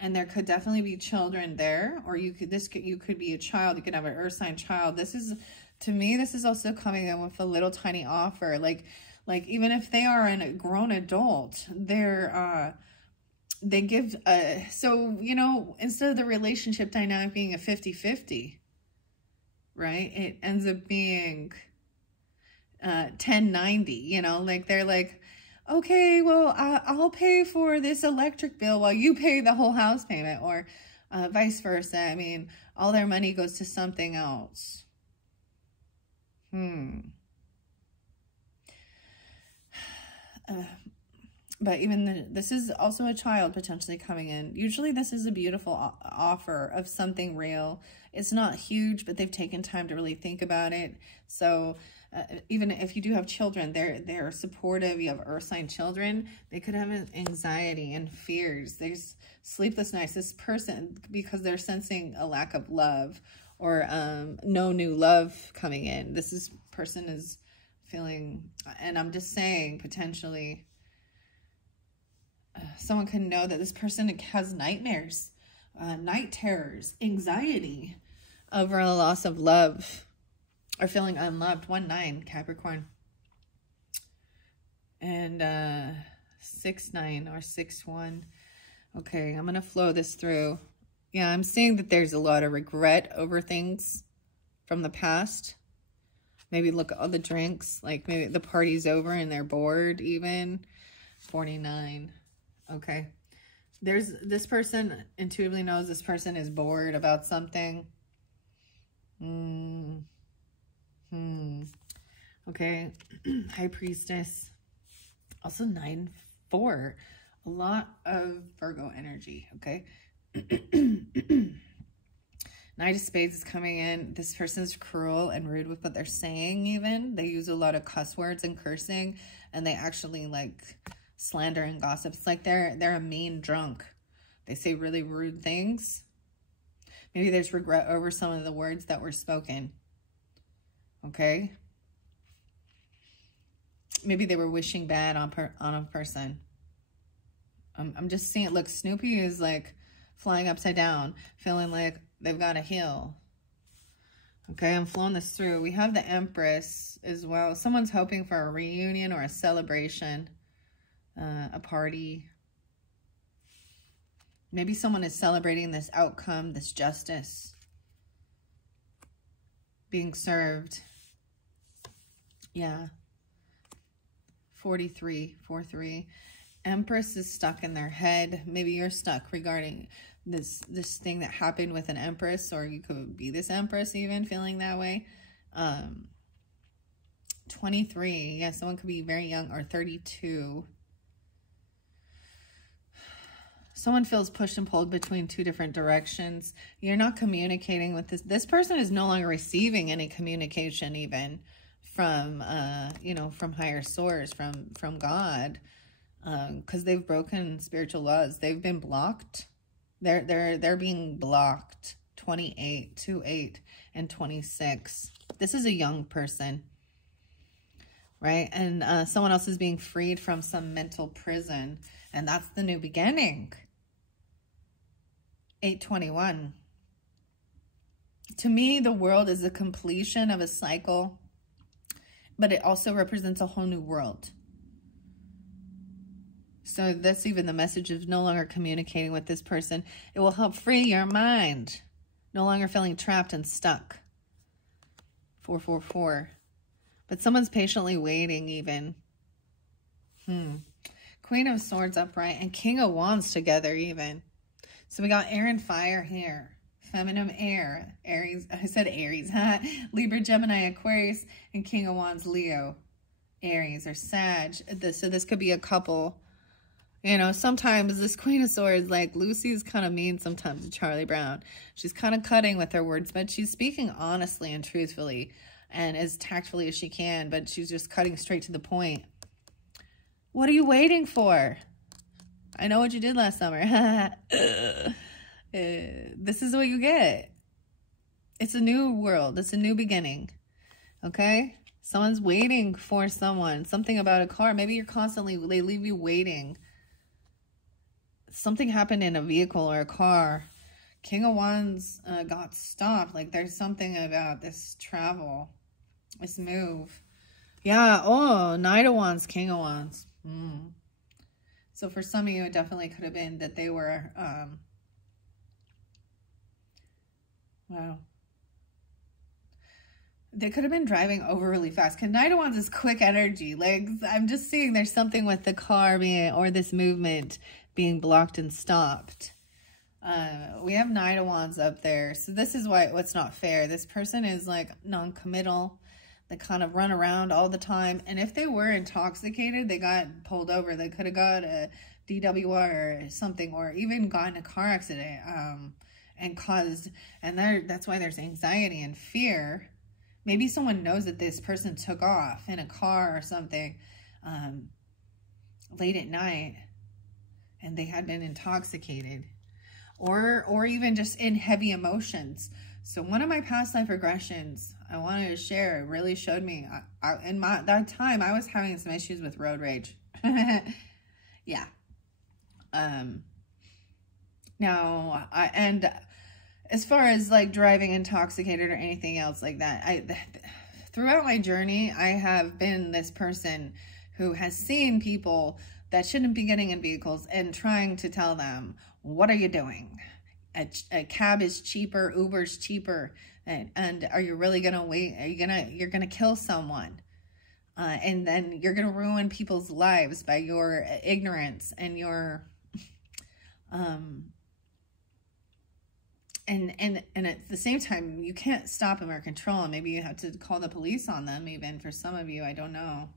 And there could definitely be children there, or you could be a child. You could have an earth sign child. This is, to me, this is also coming in with a little tiny offer. Like even if they are a grown adult, they give, so, you know, instead of the relationship dynamic being a 50-50, right? It ends up being 10-90, you know, like they're like, okay, well, I'll pay for this electric bill while you pay the whole house payment, or vice versa. I mean, all their money goes to something else. But even this is also a child potentially coming in. Usually this is a beautiful offer of something real. It's not huge, but they've taken time to really think about it. So even if you do have children, they're supportive. You have earth sign children, they could have anxiety and fears. There's sleepless nights. This person, because they're sensing a lack of love, or no new love coming in. This person is feeling, and I'm just saying, potentially, someone can know that this person has nightmares, night terrors, anxiety over a loss of love, or feeling unloved. 1-9, Capricorn. And 6-9 or 6-1. Okay, I'm going to flow this through. Yeah, I'm seeing that there's a lot of regret over things from the past. Maybe look at all the drinks, like maybe the party's over and they're bored even. 49. Okay. This person intuitively knows this person is bored about something. Okay. High Priestess. Also 9-4. A lot of Virgo energy. Okay. Knight of Spades is coming in. This person's cruel and rude with what they're saying even. They use a lot of cuss words and cursing, and they actually like slander and gossip. It's like they're a mean drunk. They say really rude things. Maybe there's regret over some of the words that were spoken. Okay? Maybe they were wishing bad on a person. I'm just seeing it. Look, Snoopy is like flying upside down, feeling like they've got to heal. Okay, I'm flowing this through. We have the Empress as well. Someone's hoping for a reunion or a celebration, a party. Maybe someone is celebrating this outcome, this justice being served. Yeah. 43, 4-3. Empress is stuck in their head. Maybe you're stuck regarding this thing that happened with an Empress, or you could be this Empress even feeling that way. 23. Yeah, someone could be very young, or 32. Someone feels pushed and pulled between two different directions. You're not communicating with this. This person is no longer receiving any communication even from, you know, from higher source, from God. Because they've broken spiritual laws. They've been blocked. They're being blocked. 28, 28, and 26. This is a young person, right? And someone else is being freed from some mental prison, and that's the new beginning. 821. To me, the world is the completion of a cycle, but it also represents a whole new world. So that's even the message of no longer communicating with this person. It will help free your mind. No longer feeling trapped and stuck. 444. But someone's patiently waiting even. Queen of Swords upright and King of Wands together even. So we got air and fire here. Feminine air. Aries. I said Aries. Libra, Gemini, Aquarius, and King of Wands, Leo. Aries or Sag. So this could be a couple. You know, sometimes this Queen of Swords, like Lucy's kind of mean sometimes to Charlie Brown. She's kind of cutting with her words, but she's speaking honestly and truthfully and as tactfully as she can, but she's just cutting straight to the point. What are you waiting for? I know what you did last summer. This is what you get. It's a new world. It's a new beginning. Okay? Someone's waiting for someone. Something about a car. Maybe you're constantly, they leave you waiting. Something happened in a vehicle or a car. King of Wands got stopped. Like there's something about this travel, this move. Yeah. Oh, Knight of Wands, King of Wands. So for some of you, it definitely could have been that they were, wow. They could have been driving over really fast. Because Knight of Wands is quick energy. Like, I'm just seeing there's something with the car being, or this movement being blocked and stopped. We have Knight of Wands up there. So this is what's not fair. This person is like non-committal. They kind of run around all the time. And if they were intoxicated, they got pulled over. They could have got a DWR or something, or even gotten a car accident and caused, and that's why there's anxiety and fear. Maybe someone knows that this person took off in a car or something late at night and they had been intoxicated, or even just in heavy emotions. So one of my past life regressions I wanted to share, it really showed me, in that time I was having some issues with road rage. Yeah. Now, and as far as like driving intoxicated or anything else like that, throughout my journey, I have been this person who has seen people that shouldn't be getting in vehicles and trying to tell them, what are you doing? A cab is cheaper, Uber's cheaper, and are you really gonna wait? You're gonna kill someone, and then you're gonna ruin people's lives by your ignorance and your and at the same time, you can't stop them or control them. Maybe you have to call the police on them, even for some of you. I don't know.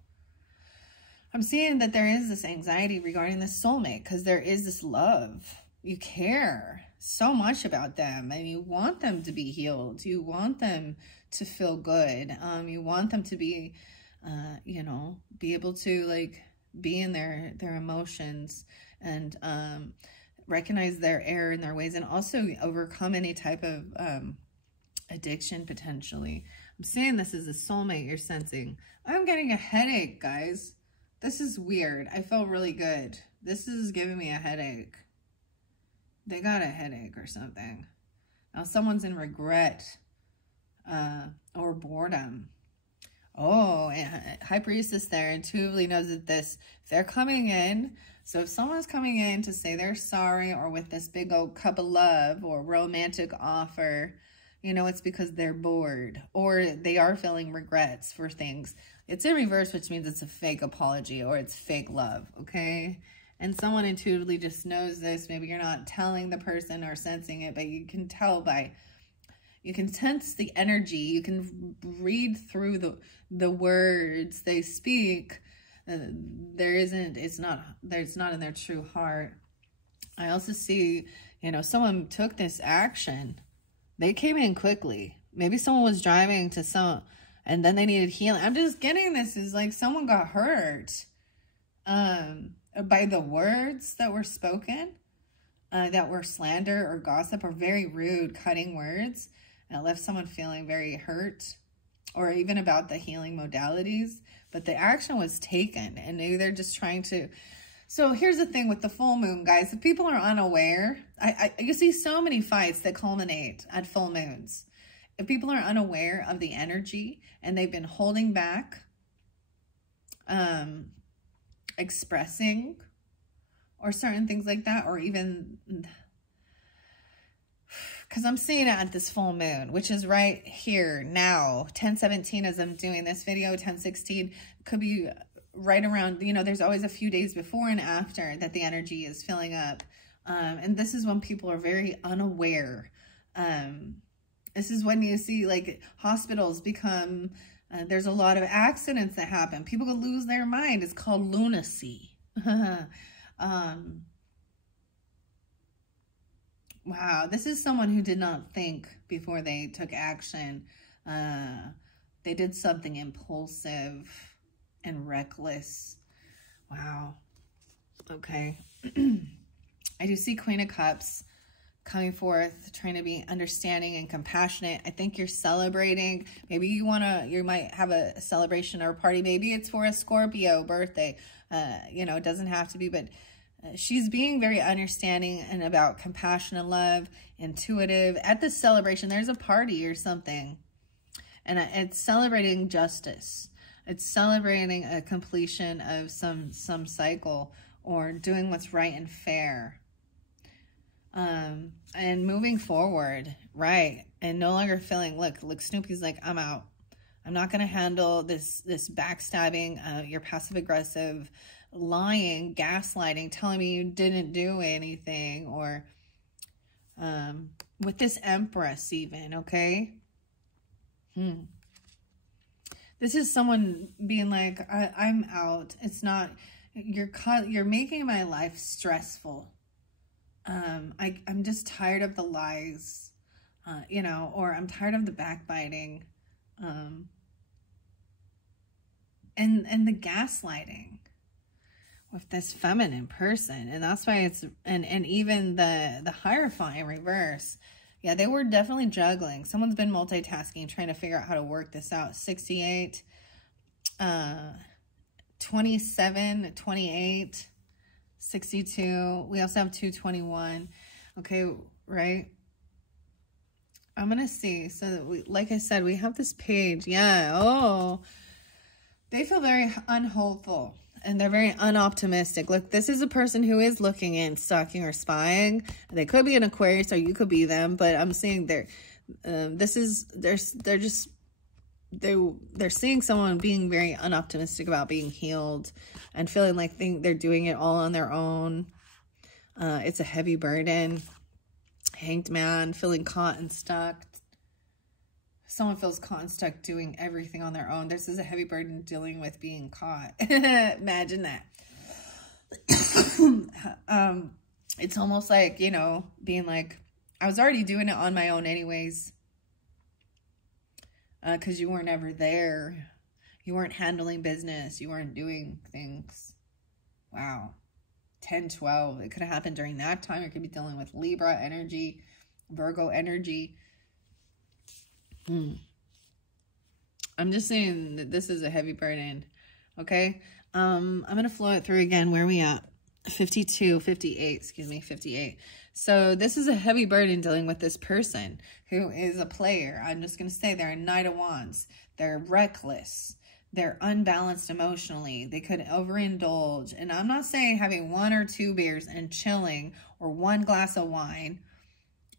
I'm seeing that there is this anxiety regarding this soulmate, because there is this love. You care so much about them, and you want them to be healed. You want them to feel good. You want them to be, you know, be able to like be in their emotions and recognize their error in their ways, and also overcome any type of addiction potentially. I'm seeing this as a soulmate you're sensing. I'm getting a headache, guys. This is weird. I feel really good. This is giving me a headache. They got a headache or something. Now someone's in regret or boredom. Oh, and High Priestess there intuitively knows that if they're coming in, so if someone's coming in to say they're sorry, or with this big old cup of love or romantic offer, you know, it's because they're bored, or they are feeling regrets for things. It's in reverse, which means it's a fake apology or it's fake love, okay? And someone intuitively just knows this. Maybe you're not telling the person or sensing it, but you can tell by, you can sense the energy. You can read through the words they speak. It's not in their true heart. I also see, you know, someone took this action. They came in quickly. Maybe someone was driving to some, and then they needed healing. I'm just getting this is like someone got hurt by the words that were spoken. that were slander or gossip or very rude, cutting words. And it left someone feeling very hurt, or even about the healing modalities. But the action was taken, and maybe they're just trying to. So here's the thing with the full moon, guys. If people are unaware, you see so many fights that culminate at full moons. If people are unaware of the energy and they've been holding back, expressing, or certain things like that, or even, because I'm seeing it at this full moon, which is right here now, 10/17 as I'm doing this video, 10/16 could be right around, you know, there's always a few days before and after that the energy is filling up. And this is when people are very unaware. This is when you see like hospitals become, there's a lot of accidents that happen. People could lose their mind. It's called lunacy. Wow, this is someone who did not think before they took action. They did something impulsive and reckless. Wow. Okay. I do see Queen of Cups coming forth, trying to be understanding and compassionate. I think you're celebrating. Maybe you might have a celebration or a party. Maybe it's for a Scorpio birthday. You know, it doesn't have to be, but she's being very understanding and about compassion and love, intuitive. At this celebration, there's a party or something, and it's celebrating justice. It's celebrating a completion of some cycle, or doing what's right and fair. And moving forward, right? And no longer feeling, look, Snoopy's like, I'm out. I'm not going to handle this backstabbing, your passive-aggressive, lying, gaslighting, telling me you didn't do anything, or with this Empress even, okay? This is someone being like, I'm out. It's not, you're making my life stressful. I'm just tired of the lies, you know, or I'm tired of the backbiting, and the gaslighting with this feminine person. And that's why it's, and even the Hierophant in reverse. Yeah, they were definitely juggling. Someone's been multitasking, trying to figure out how to work this out. 68, 27, 28, 62. We also have 221. Okay, right? I'm going to see. So that we, like I said, we have this page. Yeah. Oh, they feel very unhopeful. And they're very unoptimistic. Look, this is a person who is looking in, stalking or spying. They could be an Aquarius, or you could be them. But I'm seeing they're seeing someone being very unoptimistic about being healed, and feeling like they're doing it all on their own. It's a heavy burden. Hanged Man, feeling caught and stuck. Someone feels caught and stuck doing everything on their own. This is a heavy burden dealing with being caught. Imagine that. It's almost like, you know, being like, I was already doing it on my own anyways. Because you weren't ever there. You weren't handling business. You weren't doing things. Wow. 10, 12. It could have happened during that time. It could be dealing with Libra energy, Virgo energy. I'm just saying that this is a heavy burden. Okay. I'm going to flow it through again. Where are we at? 58, excuse me, 58. So this is a heavy burden dealing with this person who is a player. I'm just going to say they're a Knight of Wands. They're reckless. They're unbalanced emotionally. They could overindulge. And I'm not saying having 1 or 2 beers and chilling, or 1 glass of wine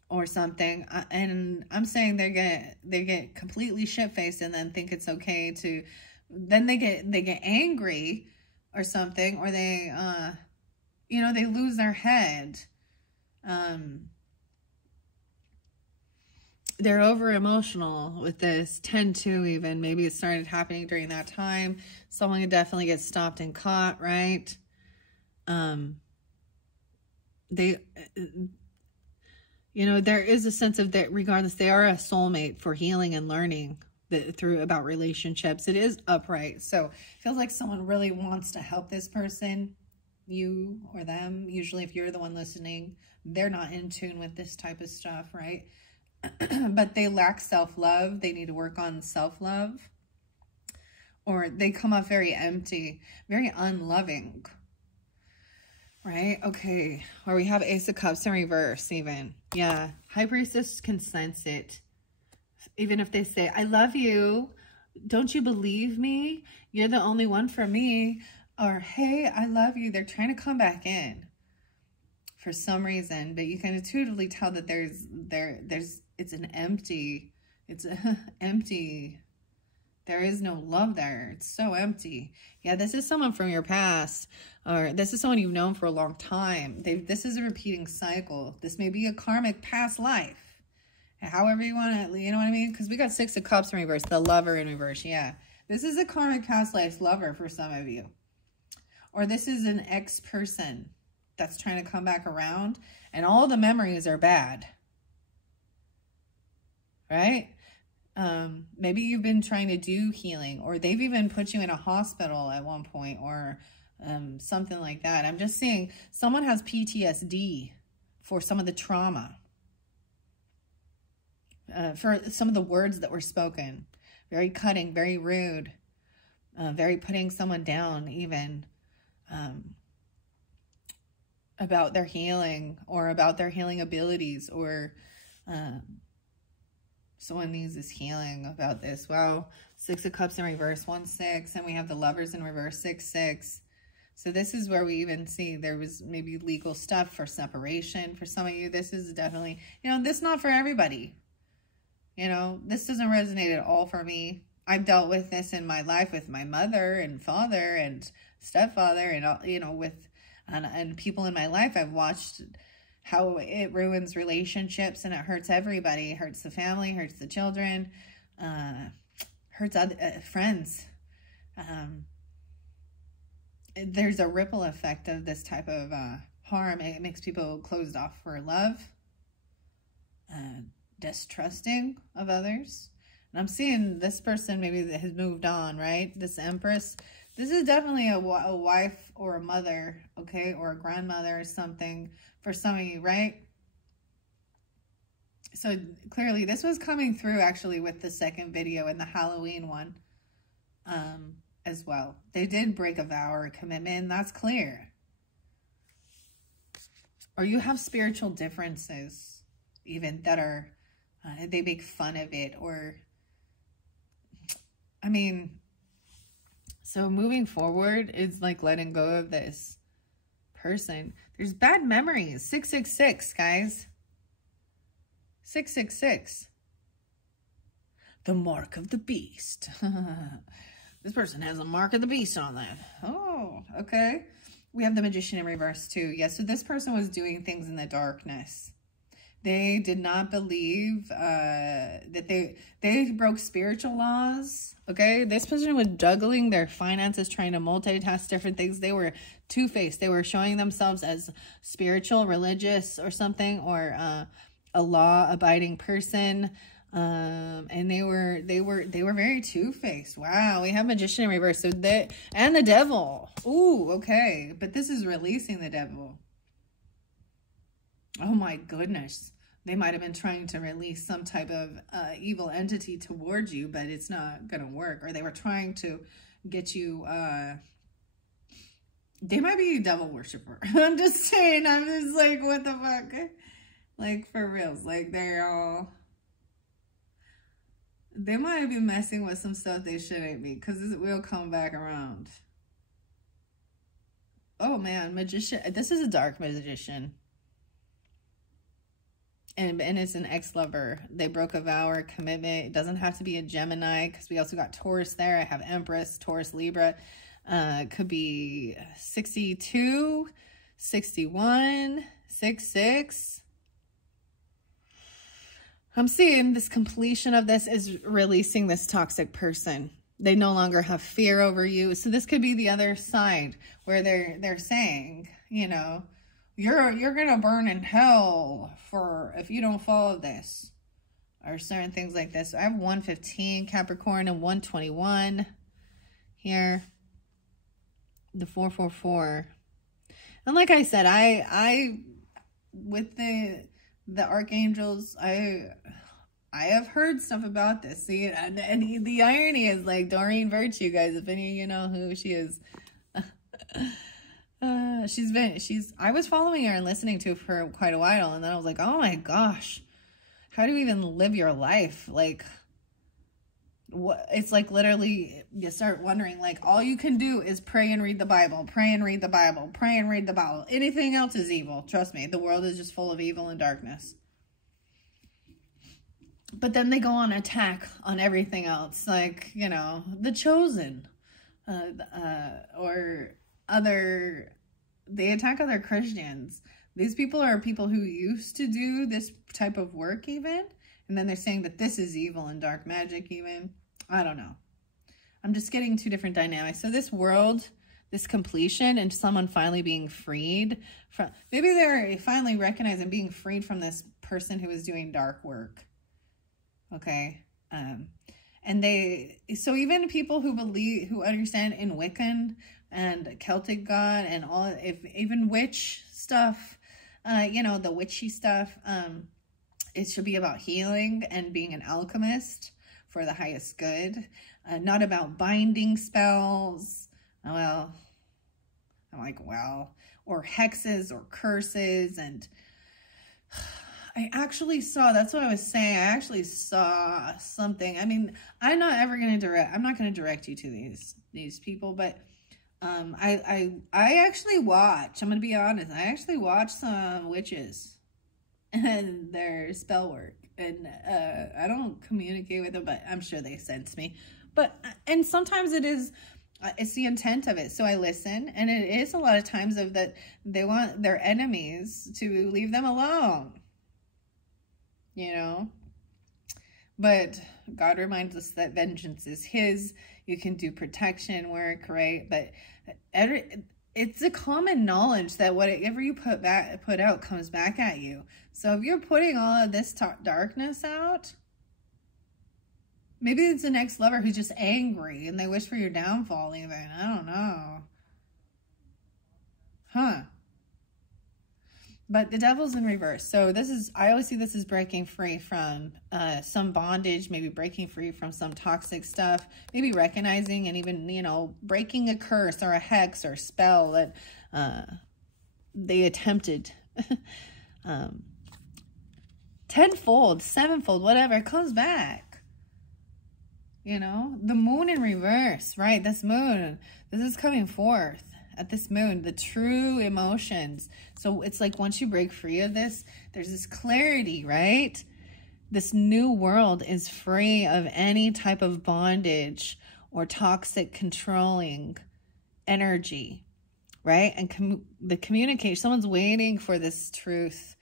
or something. And I'm saying they get completely shit-faced and then think it's okay to, then they get angry or something, or they, you know, they lose their head. They're over emotional with this 10-2 even. Maybe it started happening during that time. Someone could definitely get stopped and caught, right? You know, there is a sense of that regardless, they are a soulmate for healing and learning through about relationships. It is upright. So it feels like someone really wants to help this person, you or them. Usually if you're the one listening, they're not in tune with this type of stuff, right? But they lack self-love. They need to work on self-love. Or they come off very empty, very unloving, right? Okay, or we have Ace of Cups in reverse even. Yeah, High Priestess can sense it. Even if they say, I love you, don't you believe me? You're the only one for me. Or, hey, I love you. They're trying to come back in for some reason, but you can intuitively tell that it's an empty, empty. There is no love there. It's so empty. Yeah, this is someone from your past, or this is someone you've known for a long time. This is a repeating cycle. This may be a karmic past life. However you want to, you know what I mean? Because we got Six of Cups in reverse, the lover in reverse. Yeah, this is a karmic past life lover for some of you. Or this is an ex-person that's trying to come back around, and all the memories are bad. Right? Maybe you've been trying to do healing, or they've even put you in a hospital at one point, or something like that. I'm just saying someone has PTSD for some of the trauma, for some of the words that were spoken. Very cutting, very rude, very putting someone down even, about their healing, or about their healing abilities, or someone needs this healing about this. Wow. Six of Cups in reverse, 1-6. And we have the Lovers in reverse, 6-6. So this is where we even see there was maybe legal stuff for separation. For some of you, this is definitely, you know, this is not for everybody. You know, this doesn't resonate at all for me. I've dealt with this in my life with my mother and father and stepfather and, you know, with, and people in my life. I've watched how it ruins relationships, and it hurts everybody. It hurts the family, hurts the children, hurts other friends. There's a ripple effect of this type of harm. It makes people closed off for love, distrusting of others. And I'm seeing this person maybe that has moved on, right? This Empress. This is definitely a wife or a mother, okay? Or a grandmother or something for some of you, right? So clearly this was coming through actually with the second video and the Halloween one as well. They did break a vow or a commitment, and that's clear. Or you have spiritual differences even that are, they make fun of it, or, I mean, so moving forward is like letting go of this person. There's bad memories. 666, guys. 666. The mark of the beast. This person has a mark of the beast on that. Oh, okay. We have the Magician in reverse too. Yeah, so this person was doing things in the darkness. They did not believe that they broke spiritual laws. Okay, this person was juggling their finances, trying to multitask different things. They were two-faced. They were showing themselves as spiritual, religious, or something, or a law-abiding person. And they were very two-faced. Wow, we have Magician in reverse. So and the Devil. Ooh, okay, but this is releasing the Devil. Oh my goodness. They might have been trying to release some type of evil entity towards you, but it's not going to work. Or they were trying to get you, they might be a devil worshiper. I'm just saying, I'm just like, what the fuck? Like, for reals. Like, they might be messing with some stuff they shouldn't be, because it will come back around. Oh man, Magician. This is a dark magician. And it's an ex-lover. They broke a vow or a commitment. It doesn't have to be a Gemini, because we also got Taurus there. I have Empress, Taurus, Libra. Could be 62, 61, 66. I'm seeing this completion of this is releasing this toxic person. They no longer have fear over you. So this could be the other side, where they're saying, you know, you're gonna burn in hell if you don't follow this, or certain things like this. So I have 115 Capricorn and 121 here. The 444. And like I said, with the archangels, I have heard stuff about this. See, and the irony is, like, Doreen Virtue, guys, if any of you know who she is, I was following her and listening to her for quite a while, and then I was like, oh my gosh, how do you even live your life? Like, what? It's like, literally, you start wondering, like, all you can do is pray and read the Bible, pray and read the Bible, pray and read the Bible. Anything else is evil. Trust me, the world is just full of evil and darkness. But then they go on attack on everything else, like, you know, the Chosen, or they attack other Christians. These people are people who used to do this type of work even, and then they're saying that this is evil and dark magic even. I don't know. I'm just getting two different dynamics. So this world, this completion, and someone finally being freed from, maybe they're finally recognizing being freed from this person who is doing dark work. Okay. And so even people who understand in Wiccan and Celtic God and all, even witch stuff, you know, the witchy stuff, it should be about healing and being an alchemist for the highest good, not about binding spells. Well, I'm like, well, or hexes or curses. And I actually saw, that's what I was saying, I actually saw something. I mean, I'm not going to direct you to these people, but I actually watch, I'm going to be honest, I actually watch some witches and their spell work, and I don't communicate with them, but I'm sure they sense me. But, and sometimes it's the intent of it. So I listen, and it is a lot of times of that they want their enemies to leave them alone. You know, but God reminds us that vengeance is his. You can do protection work, right? But it's a common knowledge that whatever you put out comes back at you. So if you're putting all of this darkness out, maybe it's the next lover who's just angry and they wish for your downfall even. I don't know. Huh. But the devil's in reverse. So I always see this as breaking free from some bondage, maybe breaking free from some toxic stuff, maybe recognizing and even, you know, breaking a curse or a hex or spell that they attempted. Tenfold, sevenfold, whatever, it comes back. You know, the moon in reverse, right? This moon, this is coming forth. At this moon, the true emotions. So it's like once you break free of this, there's this clarity, right? This new world is free of any type of bondage or toxic controlling energy, right? And the communication, someone's waiting for this truth,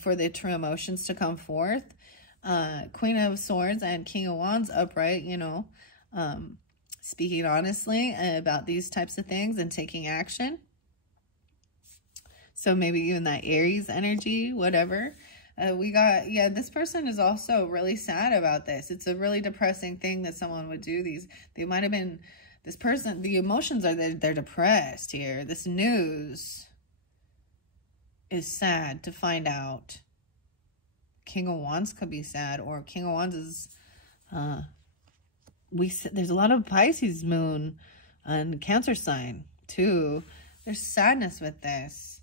for the true emotions to come forth. Queen of Swords and King of Wands upright, you know, speaking honestly about these types of things and taking action. So maybe even that Aries energy, whatever. This person is also really sad about this. It's a really depressing thing that someone would do these. They might have been, this person, the emotions are they're depressed here. This news is sad to find out. King of Wands could be sad, or King of Wands is, there's a lot of Pisces moon and Cancer sign too. There's sadness with this.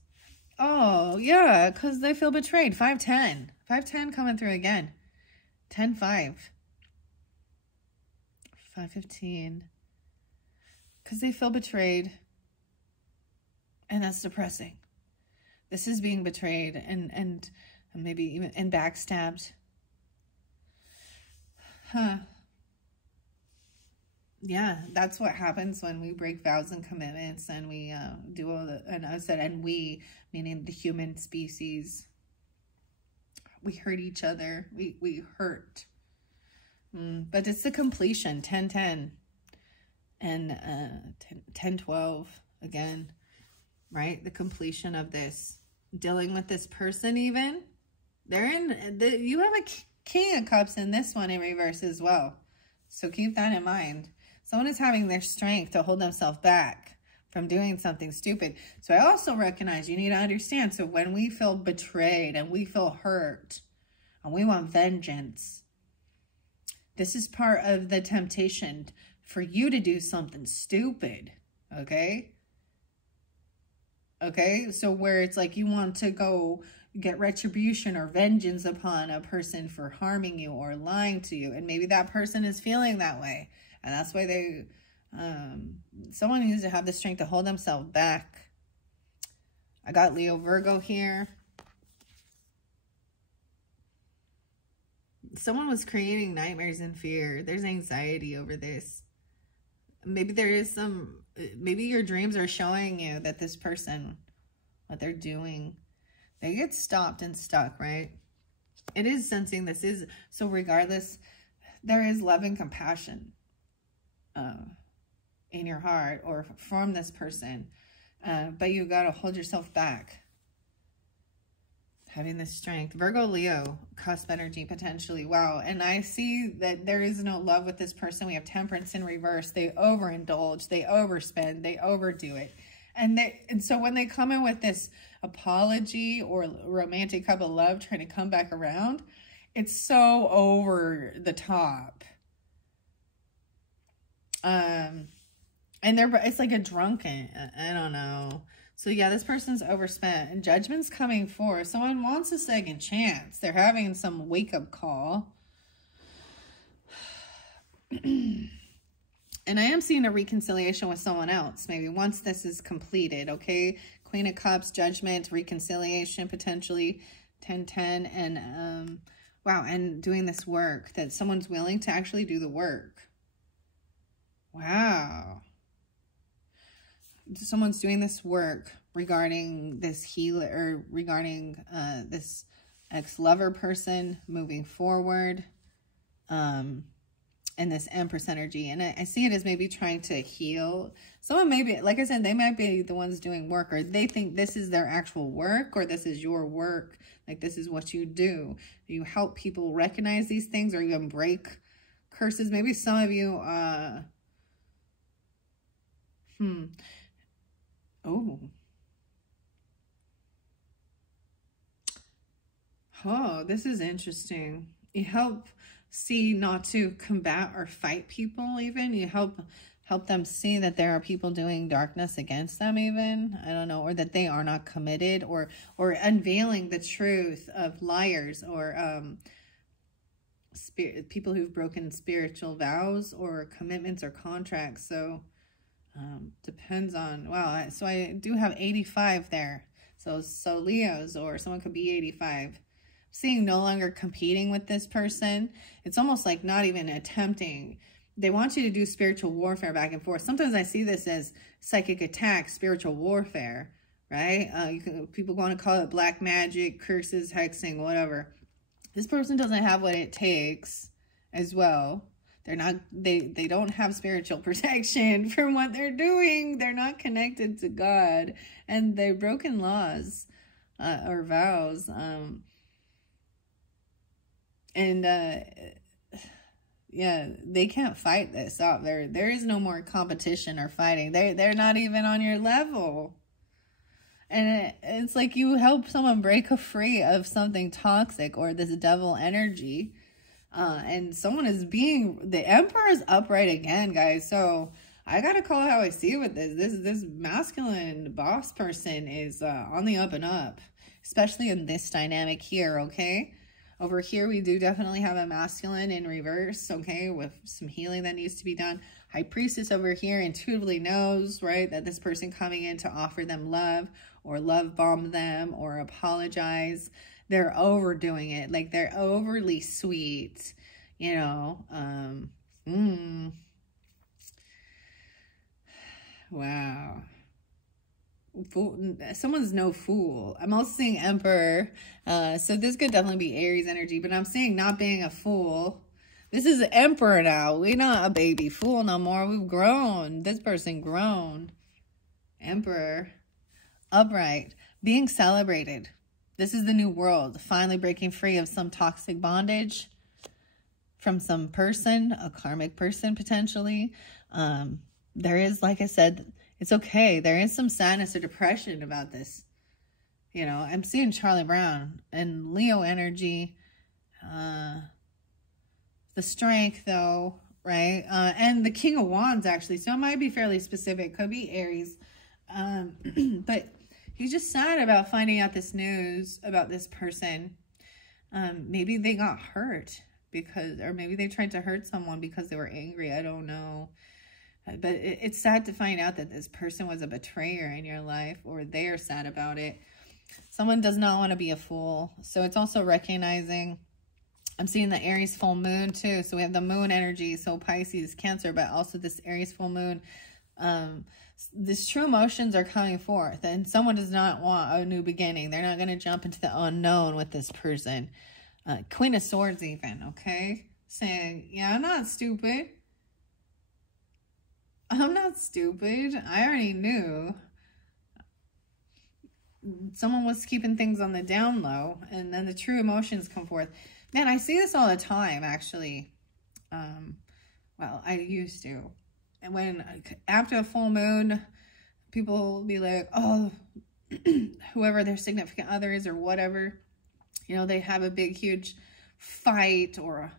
Oh yeah, because they feel betrayed. 5-10. 5-10 coming through again. 10-5. 5-15. Because they feel betrayed. And that's depressing. This is being betrayed and maybe even and backstabbed. Huh. Yeah, that's what happens when we break vows and commitments and we do all the, and I said, and we, meaning the human species, we hurt each other. We hurt. But it's the completion, 10-10 and 10-12 again, right? The completion of this, dealing with this person even. You have a King of Cups in this one in reverse as well. So keep that in mind. Someone is having their strength to hold themselves back from doing something stupid. So I also recognize you need to understand. So when we feel betrayed and we feel hurt and we want vengeance, this is part of the temptation for you to do something stupid. Okay? Okay? So where it's like you want to go get retribution or vengeance upon a person for harming you or lying to you. And maybe that person is feeling that way. And that's why they... someone needs to have the strength to hold themselves back. I got Leo Virgo here. Someone was creating nightmares and fear. There's anxiety over this. Maybe there is some, maybe your dreams are showing you that this person, what they're doing, they get stopped and stuck, right? It is sensing this is, so regardless, there is love and compassion in your heart or from this person, but you got to hold yourself back. Having this strength. Virgo, Leo, cusp energy potentially. Wow. And I see that there is no love with this person. We have temperance in reverse. They overindulge. They overspend. They overdo it. And so when they come in with this apology or romantic cup of love trying to come back around, it's so over the top. And it's like a drunken, I don't know. So yeah, this person's overspent and judgment's coming forth. Someone wants a second chance. They're having some wake-up call. And I am seeing a reconciliation with someone else. Maybe once this is completed, okay? Queen of Cups, judgment, reconciliation, potentially 10-10. And, wow, and doing this work. That someone's willing to actually do the work. Wow. Someone's doing this work regarding this healer or regarding this ex-lover person moving forward, and this Empress energy. And I see it as maybe trying to heal. Someone maybe, like I said, they might be the ones doing work, or they think this is their actual work, or this is your work. Like this is what you do. You help people recognize these things, or you break curses. Maybe some of you, Oh, this is interesting. You help see not to combat or fight people even. You help them see that there are people doing darkness against them even. I don't know. Or that they are not committed, or unveiling the truth of liars, or people who've broken spiritual vows or commitments or contracts. So depends on, wow, so I do have 85 there. So Leos, or someone could be 85. Seeing no longer competing with this person. It's almost like not even attempting. They want you to do spiritual warfare back and forth. Sometimes I see this as psychic attack, spiritual warfare, right? People want to call it black magic, curses, hexing, whatever. This person doesn't have what it takes as well. They don't have spiritual protection from what they're doing. They're not connected to God, and they've broken laws or vows. Yeah, they can't fight this out. There is no more competition or fighting. They're not even on your level. And it's like you help someone break free of something toxic or this devil energy. And someone is the Emperor is upright again, guys. So I got to call how I see it with this. This masculine boss person is on the up and up, especially in this dynamic here, okay? Over here, we do definitely have a masculine in reverse, okay, with some healing that needs to be done. High Priestess over here intuitively knows, right, that this person coming in to offer them love or love bomb them or apologize, they're overdoing it. Like, they're overly sweet, you know. Wow. Someone's no fool. I'm also seeing Emperor. So this could definitely be Aries energy, but I'm seeing not being a fool. This is an Emperor now. We're not a baby fool no more. We've grown. This person grown. Emperor. Upright. Being celebrated. This is the new world. Finally breaking free of some toxic bondage from some person, a karmic person potentially. There is, like I said, It's okay. There is some sadness or depression about this. You know, I'm seeing Charlie Brown and Leo energy. The strength, though, right? And the King of Wands, actually. So it might be fairly specific. Could be Aries. But he's just sad about finding out this news about this person. Maybe they got hurt because, or maybe they tried to hurt someone because they were angry. I don't know. But it's sad to find out that this person was a betrayer in your life, or they're sad about it. Someone does not want to be a fool. So it's also recognizing, I'm seeing the Aries full moon too. So we have the moon energy, so Pisces, Cancer, but also this Aries full moon. These true emotions are coming forth, and someone does not want a new beginning. They're not going to jump into the unknown with this person. Queen of Swords even, okay? Saying, yeah, I'm not stupid. I'm not stupid. I already knew. Someone was keeping things on the down low, and then the true emotions come forth. Man, I see this all the time, actually. Well, I used to. And when, after a full moon, people will be like, oh, whoever their significant other is or whatever, you know, they have a big, huge fight, or,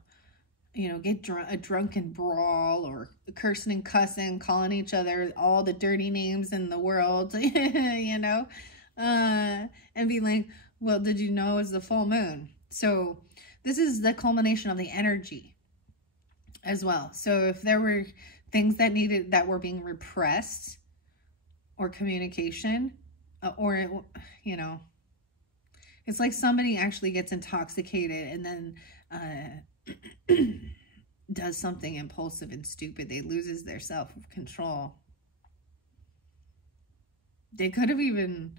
you know, get a drunken brawl, or cursing and cussing, calling each other all the dirty names in the world, you know, and be like, well, did you know it's the full moon? So this is the culmination of the energy as well. So if there were things that were being repressed, or communication, or, you know, it's like somebody actually gets intoxicated and then does something impulsive and stupid. They loses their self-control. They could have even,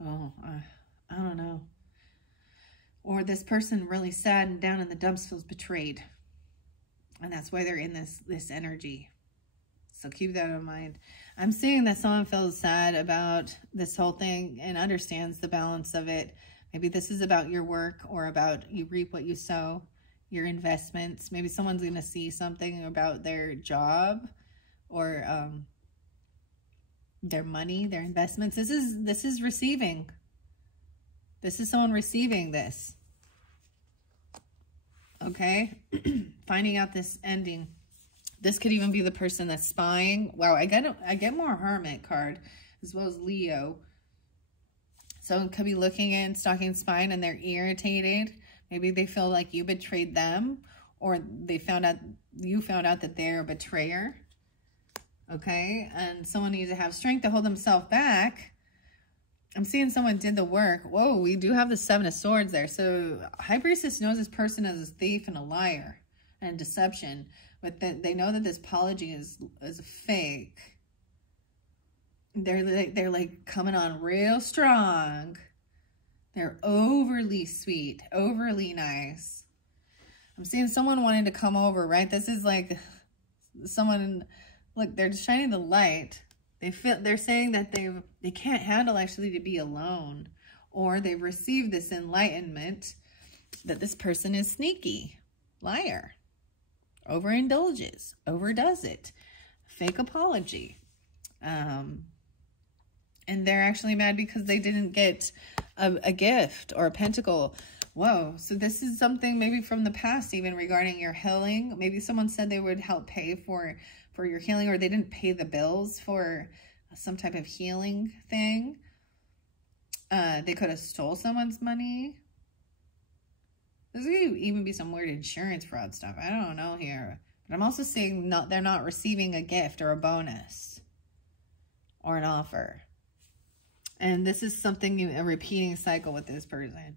I don't know. Or this person really sad and down in the dumps feels betrayed. And that's why they're in this energy. So keep that in mind. I'm seeing that someone feels sad about this whole thing and understands the balance of it. Maybe this is about your work, or about you reap what you sow, your investments. Maybe someone's going to see something about their job, or their money, their investments. This is receiving. This is someone receiving this. Okay? Finding out this ending. This could even be the person that's spying. Wow, I get more Hermit card, as well as Leo. Someone could be looking in, stalking, spying, and they're irritated. Maybe they feel like you betrayed them, or you found out that they're a betrayer. Okay? And someone needs to have strength to hold themselves back. I'm seeing someone did the work. Whoa, we do have the Seven of Swords there. So High Priestess knows this person as a thief and a liar and deception. But they know that this apology is fake. They're like coming on real strong. They're overly sweet, overly nice. I'm seeing someone wanting to come over, right? This is like someone, look, they're just shining the light. They're saying that they can't handle actually to be alone, or they've received this enlightenment that this person is sneaky, liar, overindulges, overdoes it, fake apology. And they're actually mad because they didn't get a gift or a pentacle. Whoa. So this is something maybe from the past, even regarding your healing. Maybe someone said they would help pay for your healing, or they didn't pay the bills for some type of healing thing. They could have stole someone's money. This could even be some weird insurance fraud stuff. I don't know here. But I'm also seeing they're not receiving a gift or a bonus or an offer. And this is something, a repeating cycle with this person.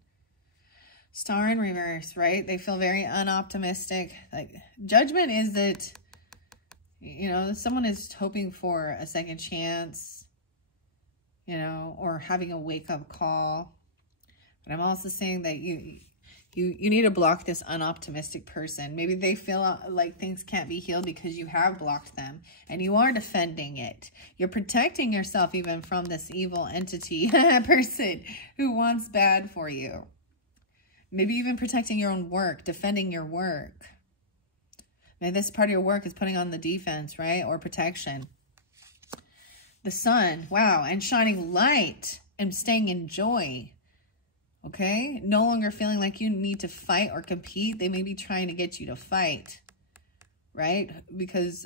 Star in reverse, right? They feel very unoptimistic. Like, Judgment is that, you know, someone is hoping for a second chance, you know, or having a wake-up call. But I'm also saying that you need to block this unoptimistic person. Maybe they feel like things can't be healed because you have blocked them, and you are defending it. You're protecting yourself even from this evil entity person who wants bad for you. Maybe even protecting your own work, defending your work. Maybe this part of your work is putting on the defense, right? Or protection. The sun, wow, and shining light and staying in joy. Okay, no longer feeling like you need to fight or compete. They may be trying to get you to fight, right? Because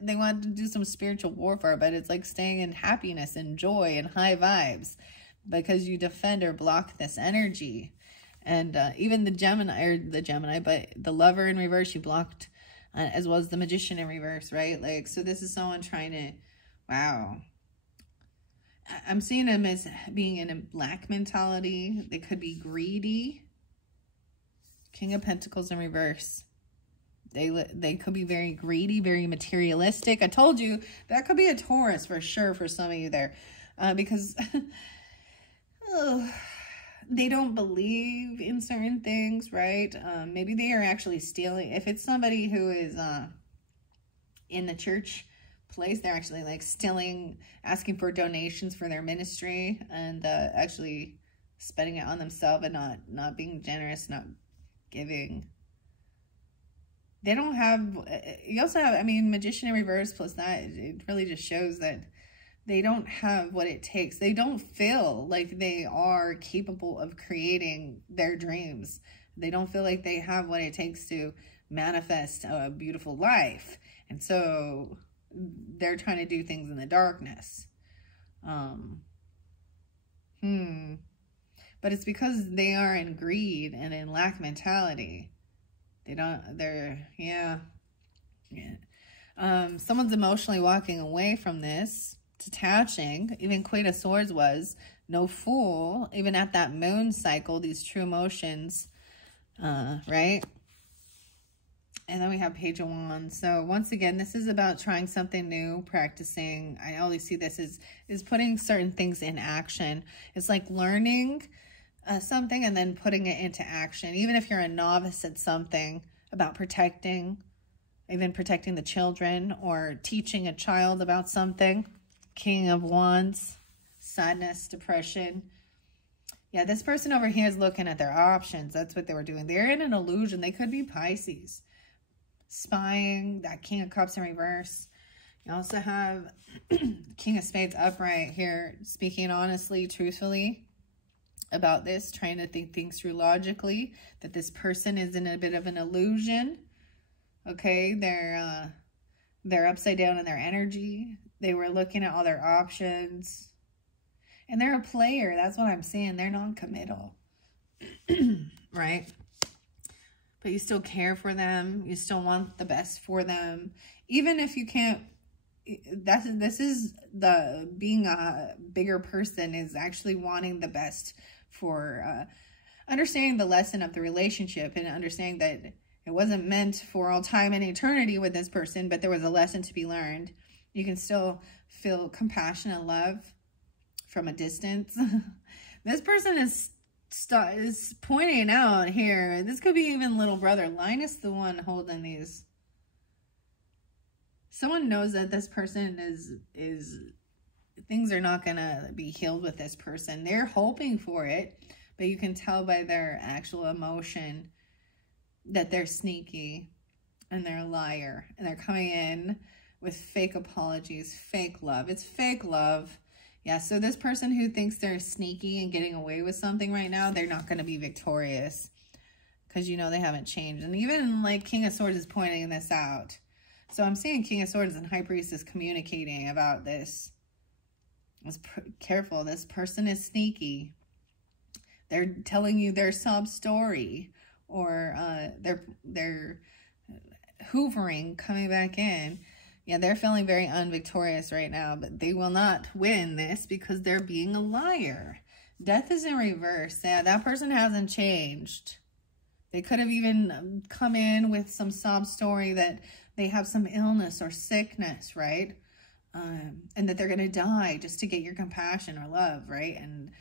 they want to do some spiritual warfare, but it's like staying in happiness and joy and high vibes because you defend or block this energy. And even the Gemini, but the Lover in reverse, you blocked, as well as the Magician in reverse, right? Like, so this is someone trying to, wow. I'm seeing them as being in a lack mentality. They could be greedy. King of Pentacles in reverse. They could be very greedy, very materialistic. I told you that could be a Taurus for sure for some of you there. Because they don't believe in certain things, right? Maybe they are actually stealing. If it's somebody who is in the church place, they're actually like stealing, asking for donations for their ministry, and actually spending it on themselves and not being generous, not giving. They don't have, you also have, I mean, Magician in reverse plus that, it really just shows that they don't have what it takes. They don't feel like they are capable of creating their dreams. They don't feel like they have what it takes to manifest a beautiful life. And so they're trying to do things in the darkness. But it's because they are in greed and in lack mentality. Someone's emotionally walking away from this, detaching. Even Queen of Swords was no fool. Even at that moon cycle, these true emotions, right? And then we have Page of Wands. So once again, this is about trying something new, practicing. I always see this is putting certain things in action. It's like learning something and then putting it into action. Even if you're a novice at something, about protecting, even protecting the children or teaching a child about something. King of Wands, sadness, depression. Yeah, this person over here is looking at their options. That's what they were doing. They're in an illusion. They could be Pisces. Spying, that King of Cups in reverse. You also have King of Spades upright here, speaking honestly, truthfully about this, trying to think things through logically, that this person is in a bit of an illusion. Okay, they're upside down in their energy. They were looking at all their options. And they're a player. That's what I'm seeing. They're non-committal. Right? But you still care for them. You still want the best for them. Even if you can't, this is the, being a bigger person is actually wanting the best for understanding the lesson of the relationship and understanding that it wasn't meant for all time and eternity with this person, but there was a lesson to be learned. You can still feel compassion and love from a distance. This person is pointing out here, this could be even little brother. Linus, the one holding these. Someone knows that this person is things are not going to be healed with this person. They're hoping for it, but you can tell by their actual emotion that they're sneaky and they're a liar. And they're coming in with fake apologies, fake love. It's fake love. Yeah, so this person who thinks they're sneaky and getting away with something right now, they're not going to be victorious because, you know, they haven't changed. And even like King of Swords is pointing this out. So I'm seeing King of Swords and High Priestess communicating about this. Careful, this person is sneaky. They're telling you their sob story, or they're hoovering, coming back in. Yeah, they're feeling very unvictorious right now, but they will not win this because they're being a liar. Death is in reverse. Yeah, that person hasn't changed. They could have even come in with some sob story that they have some illness or sickness, right? And that they're going to die just to get your compassion or love, right? And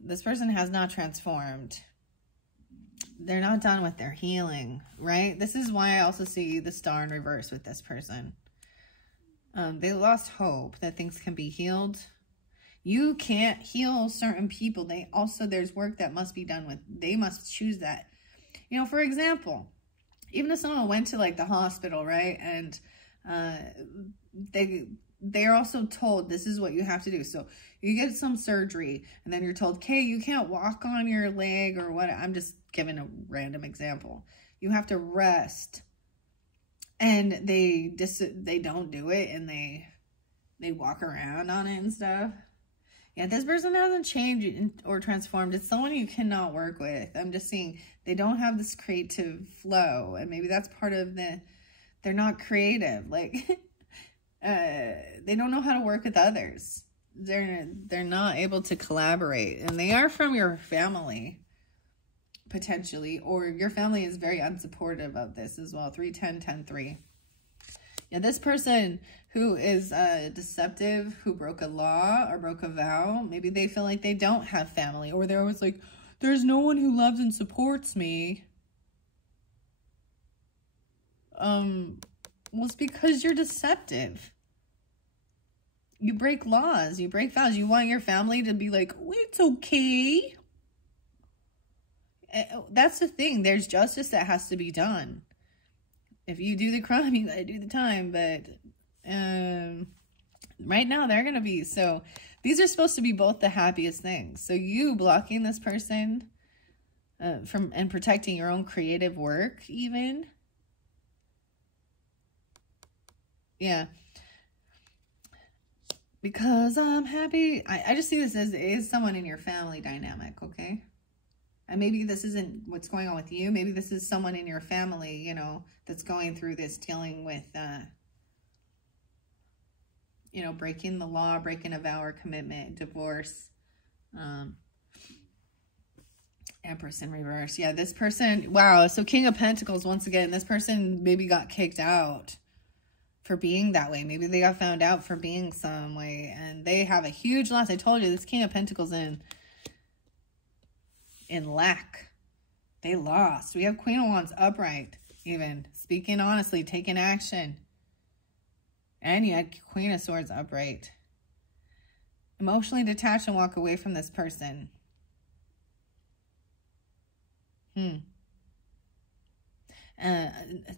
this person has not transformed. They're not done with their healing, right? This is why I also see the Star in reverse with this person. They lost hope that things can be healed. You can't heal certain people. There's work that must be done with. They must choose that. You know, for example, even if someone went to like the hospital, right? And they're also told this is what you have to do. So you get some surgery and then you're told, okay, you can't walk on your leg or what. I'm just giving a random example. You have to rest. And they don't do it, and they walk around on it and stuff. Yeah, this person hasn't changed or transformed. It's someone you cannot work with. I'm just seeing they don't have this creative flow, and maybe that's part of they're not creative. Like, they don't know how to work with others. They're not able to collaborate, and they are from your family, potentially, or your family is very unsupportive of this as well. 3-10-10-3. Yeah, this person who is deceptive, who broke a law or broke a vow, maybe they feel like they don't have family, or they're always like, there's no one who loves and supports me. Well, it's because you're deceptive. You break laws, you break vows. You want your family to be like, oh, it's okay. That's the thing. There's justice that has to be done. If you do the crime, you gotta do the time. But right now, they're gonna be. So these are supposed to be both the happiest things. So you blocking this person from and protecting your own creative work, even. Yeah. Because I'm happy. I just see this as is someone in your family dynamic, okay? And maybe this isn't what's going on with you. Maybe this is someone in your family, you know, that's going through this, dealing with, you know, breaking the law, breaking a vow or commitment, divorce, Empress in reverse. Yeah, this person, wow. So King of Pentacles, once again, this person maybe got kicked out for being that way. Maybe they got found out for being some way, and they have a huge loss. I told you, this King of Pentacles in lack. They lost. We have Queen of Wands upright, even speaking honestly, taking action. And you had Queen of Swords upright. Emotionally detached and walk away from this person.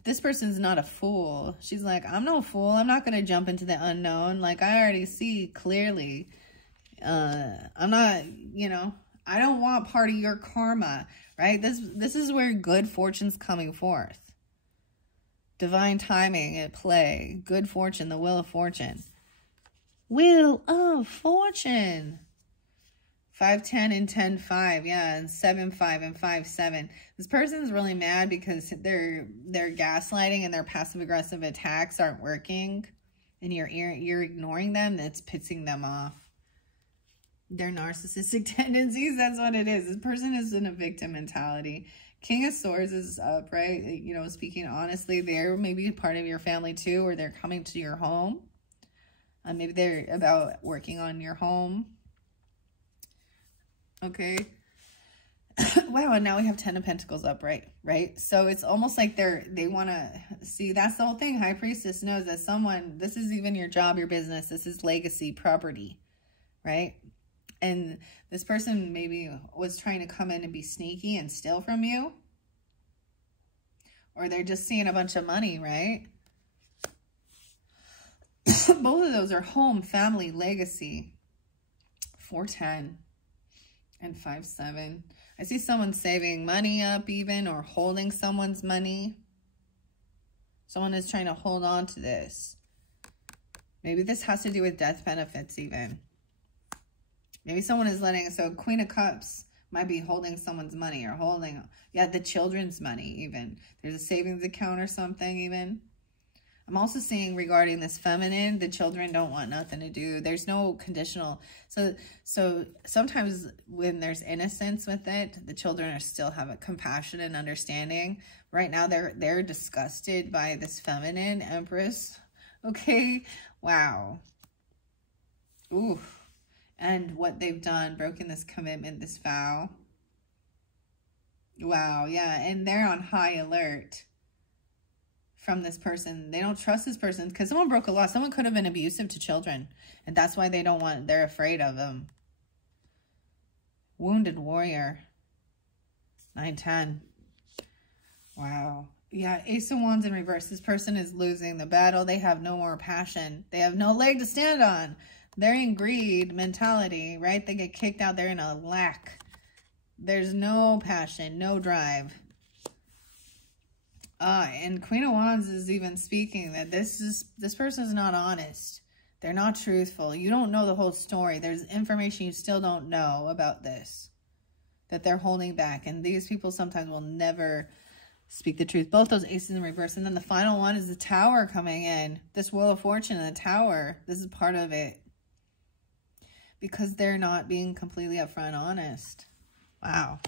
This person's not a fool. She's like, I'm no fool. I'm not going to jump into the unknown. Like, I already see clearly. I'm not, you know, I don't want part of your karma, right? This is where good fortune's coming forth. Divine timing at play. Good fortune, the wheel of fortune. Wheel of fortune. 5-10 and 10-5, yeah, and 7-5 and 5-7. This person's really mad because their gaslighting and their passive-aggressive attacks aren't working, and you're ignoring them. That's pissing them off. Their narcissistic tendencies, that's what it is. This person is in a victim mentality. King of Swords is upright, you know, speaking honestly. They're maybe part of your family too, or they're coming to your home. Maybe they're about working on your home. Okay. Wow, and now we have 10 of Pentacles upright, right? So it's almost like they want to see, that's the whole thing. High Priestess knows that someone, this is even your job, your business, this is legacy, property, right? And this person maybe was trying to come in and be sneaky and steal from you. Or they're just seeing a bunch of money, right? Both of those are home, family, legacy. 4-10 and 5-7. I see someone saving money up even, or holding someone's money. Someone is trying to hold on to this. Maybe this has to do with death benefits even. Maybe someone is letting, so Queen of Cups might be holding someone's money, or holding, yeah, the children's money even. There's a savings account or something even. I'm also seeing regarding this feminine, the children don't want nothing to do. There's no conditional. So sometimes when there's innocence with it, the children are still have a compassion and understanding. Right now, they're disgusted by this feminine Empress. Okay, wow. Ooh. And what they've done, broken this commitment, this vow. Wow, yeah, and they're on high alert from this person. They don't trust this person because someone broke a law. Someone could have been abusive to children, and that's why they're afraid of them. Wounded warrior. 9-10. Wow. Yeah, Ace of Wands in reverse. This person is losing the battle. They have no more passion. They have no leg to stand on. They're in greed mentality, right? They get kicked out. They're in a lack. There's no passion, no drive. And Queen of Wands is even speaking that this person is not honest. They're not truthful. You don't know the whole story. There's information you still don't know about this that they're holding back. And these people sometimes will never speak the truth. Both those aces in reverse. And then the final one is the Tower coming in. This Wheel of Fortune and the Tower. This is part of it. Because they're not being completely upfront and honest. Wow.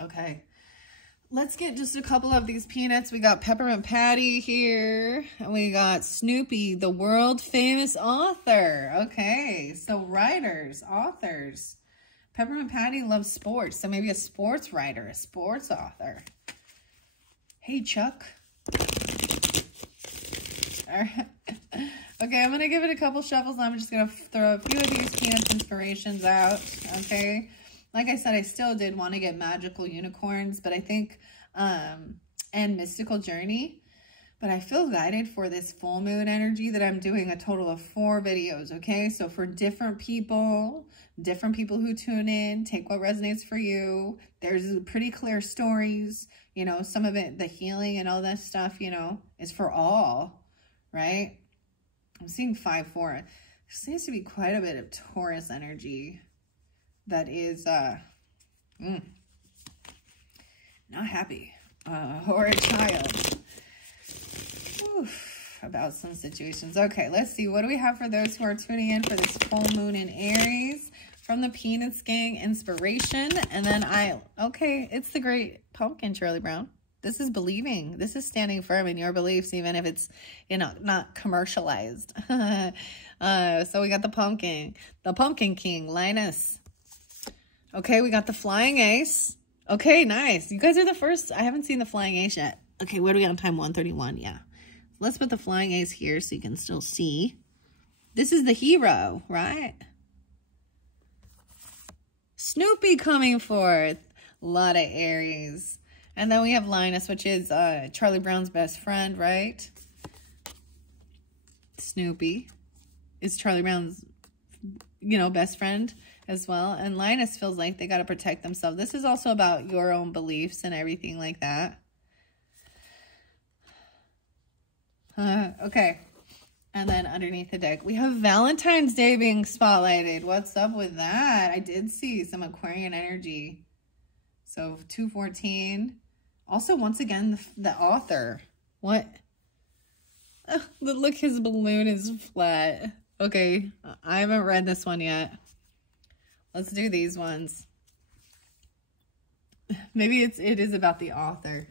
Okay. Let's get just a couple of these peanuts. We got Peppermint Patty here. And we got Snoopy, the world famous author. Okay. So writers, authors. Peppermint Patty loves sports. So maybe a sports writer, a sports author. Hey, Chuck. All right. Okay, I'm going to give it a couple shuffles. I'm just going to throw a few of these peanuts inspirations out. Okay. Like I said, I still did want to get magical unicorns, but I think, and mystical journey, but I feel guided for this full moon energy that I'm doing a total of 4 videos. Okay. So for different people who tune in, take what resonates for you. There's pretty clear stories, you know, some of it, the healing and all that stuff, you know, is for all, right? I'm seeing 5-4. There seems to be quite a bit of Taurus energy that is not happy, or a child. Oof, about some situations. Okay, let's see. What do we have for those who are tuning in for this full moon in Aries? From the Peanuts Gang, inspiration. And then okay, it's the Great Pumpkin, Charlie Brown. This is believing. This is standing firm in your beliefs, even if it's, you know, not commercialized. So we got the Pumpkin King, Linus. Okay, we got the Flying Ace. Okay, nice. You guys are the first. I haven't seen the Flying Ace yet. Okay, what do we got on time? 1:31, yeah. Let's put the Flying Ace here so you can still see. This is the hero, right? Snoopy coming forth. A lot of Aries. And then we have Linus, which is Charlie Brown's best friend, right? Snoopy is Charlie Brown's, you know, best friend as well. And Linus feels like they got to protect themselves. This is also about your own beliefs and everything like that. Okay. And then underneath the deck, we have Valentine's Day being spotlighted. What's up with that? I did see some Aquarian energy. So 214. Also, once again, the author. What? Look, his balloon is flat. Okay, I haven't read this one yet. Let's do these ones. Maybe it is about the author.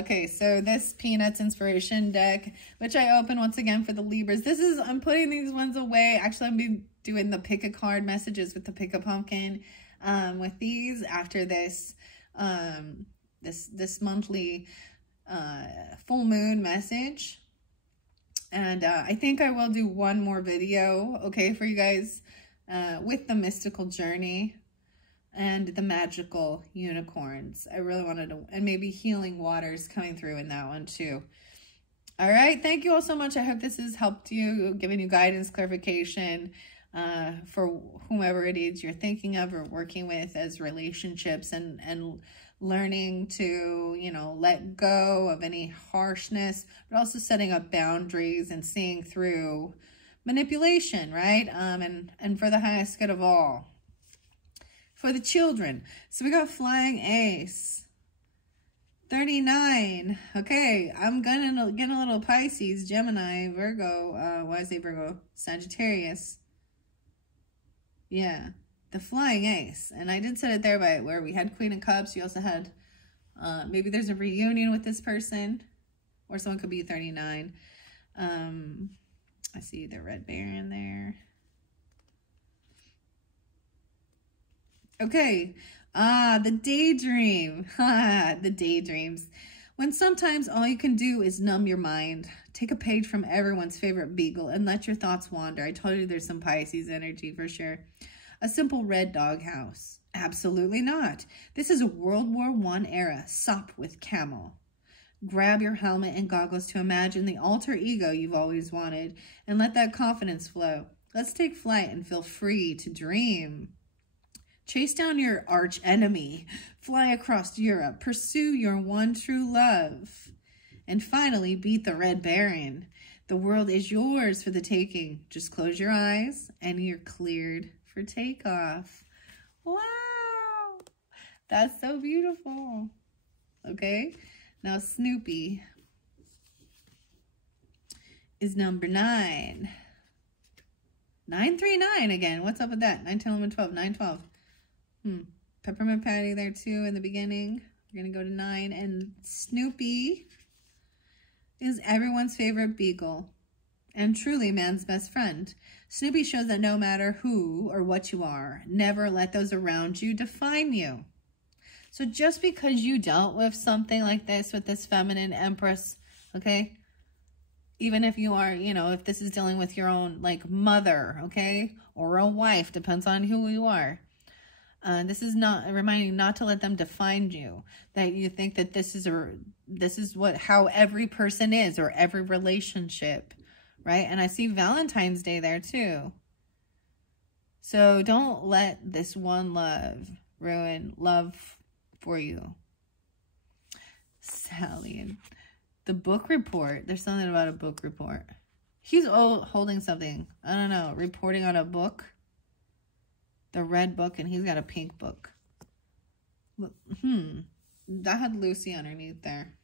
Okay, so this Peanuts inspiration deck, which I open once again for the Libras. I'm putting these ones away. Actually, I'm be doing the pick a card messages with the pick a pumpkin with these after this this monthly full moon message. And I think I will do one more video, okay, for you guys with the mystical journey and the magical unicorns. I really wanted to, and maybe healing waters coming through in that one too. All right, thank you all so much. I hope this has helped you, given you guidance, clarification for whomever it is you're thinking of or working with as relationships, and learning to, you know, let go of any harshness, but also setting up boundaries and seeing through manipulation, right? And for the highest good of all. For the children. So we got Flying Ace. 39. Okay, I'm gonna get a little Pisces, Gemini, Virgo. Why I say Virgo? Sagittarius. Yeah. The Flying Ace. And I did set it there by where we had Queen of Cups. You also had, maybe there's a reunion with this person. Or someone could be 39. I see the Red Baron there. Okay. The daydream. The daydreams. When sometimes all you can do is numb your mind. Take a page from everyone's favorite beagle and let your thoughts wander. I told you there's some Pisces energy for sure. A simple red doghouse. Absolutely not. This is a World War I era sop with camel. Grab your helmet and goggles to imagine the alter ego you've always wanted and let that confidence flow. Let's take flight and feel free to dream. Chase down your arch enemy. Fly across Europe. Pursue your one true love. And finally, beat the Red Baron. The world is yours for the taking. Just close your eyes and you're cleared for takeoff. Wow! That's so beautiful. Okay? Now, Snoopy is number 9. 939 again. What's up with that? 9, 10, 11, 12. 9, 12. Peppermint Patty there too in the beginning. We're going to go to 9. And Snoopy is everyone's favorite beagle and truly man's best friend. Snoopy shows that no matter who or what you are, never let those around you define you. So just because you dealt with something like this with this feminine empress, okay? Even if you are, you know, if this is dealing with your own, like, mother, okay? Or a wife, depends on who you are. This is not reminding not to let them define you. That you think that this is how every person is, or every relationship, right? And I see Valentine's Day there too. So don't let this one love ruin love for you. Sally, and the book report. There's something about a book report. He's holding something. I don't know. Reporting on a book. The red book, and he's got a pink book. That had Lucy underneath there.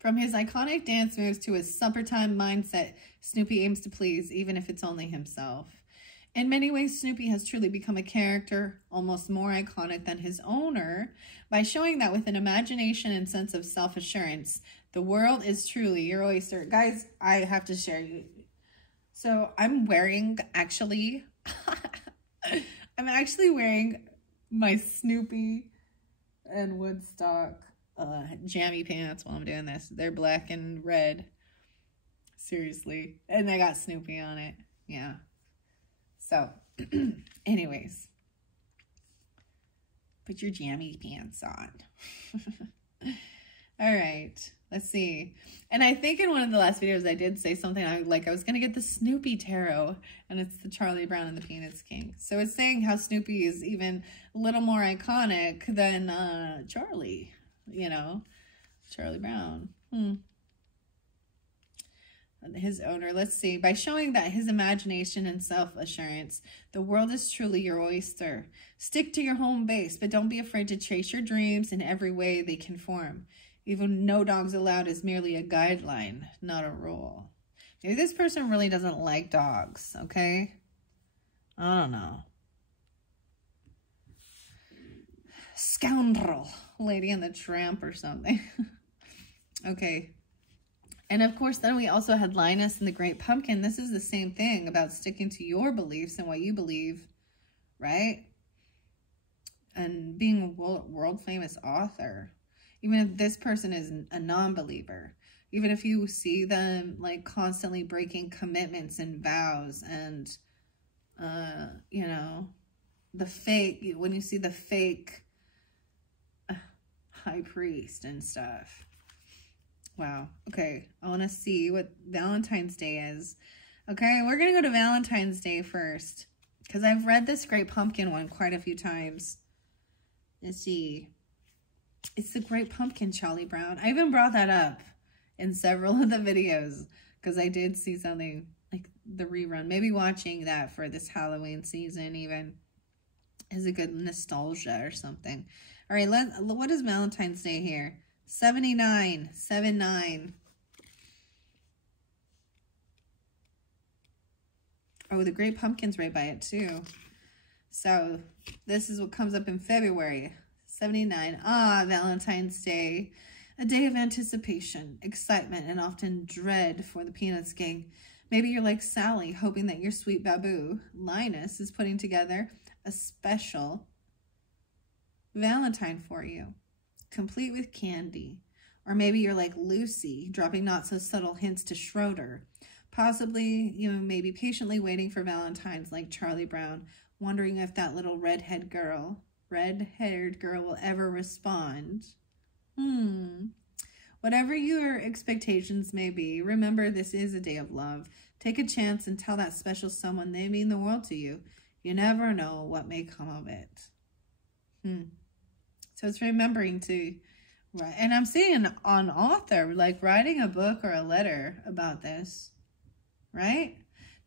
From his iconic dance moves to his suppertime mindset, Snoopy aims to please, even if it's only himself. In many ways, Snoopy has truly become a character almost more iconic than his owner by showing that with an imagination and sense of self-assurance, the world is truly your oyster. Guys, I have to share you. So I'm wearing, actually, I'm actually wearing my Snoopy and Woodstock jammy pants while I'm doing this. They're black and red. Seriously. And they got Snoopy on it. Yeah. So, anyways, put your jammy pants on. All right, let's see. And I think in one of the last videos I did say something I was going to get the Snoopy tarot, and it's the Charlie Brown and the Peanuts King. So it's saying how Snoopy is even a little more iconic than Charlie, you know, Charlie Brown. His owner, let's see, by showing that his imagination and self-assurance, the world is truly your oyster. Stick to your home base, but don't be afraid to chase your dreams in every way they conform. Even no dogs allowed is merely a guideline, not a rule. Maybe this person really doesn't like dogs, okay? I don't know. Scoundrel, Lady and the Tramp or something. Okay. And of course, then we also had Linus and the Great Pumpkin. This is the same thing about sticking to your beliefs and what you believe, right? And being a world famous author. Even if this person is a non-believer. Even if you see them like constantly breaking commitments and vows and, you know, the fake, when you see the fake high priest and stuff. Wow. Okay. I want to see what Valentine's Day is. Okay. We're going to go to Valentine's Day first. Because I've read this Great Pumpkin one quite a few times. Let's see. It's the Great Pumpkin, Charlie Brown. I even brought that up in several of the videos. Because I did see something like the rerun. Maybe watching that for this Halloween season even is a good nostalgia or something. All right. What is Valentine's Day here? 79, 79. Oh, the Great Pumpkin's right by it too. So this is what comes up in February. 79. Ah, Valentine's Day. A day of anticipation, excitement, and often dread for the Peanuts gang. Maybe you're like Sally, hoping that your sweet baboo, Linus, is putting together a special Valentine for you, complete with candy. Or maybe you're like Lucy, dropping not so subtle hints to Schroeder. Possibly you may be patiently waiting for Valentine's like Charlie Brown, wondering if that little red-haired girl will ever respond. Whatever your expectations may be, remember this is a day of love. Take a chance and tell that special someone they mean the world to you. You never know what may come of it. So it's remembering to write. And I'm seeing an author, like writing a book or a letter about this, right?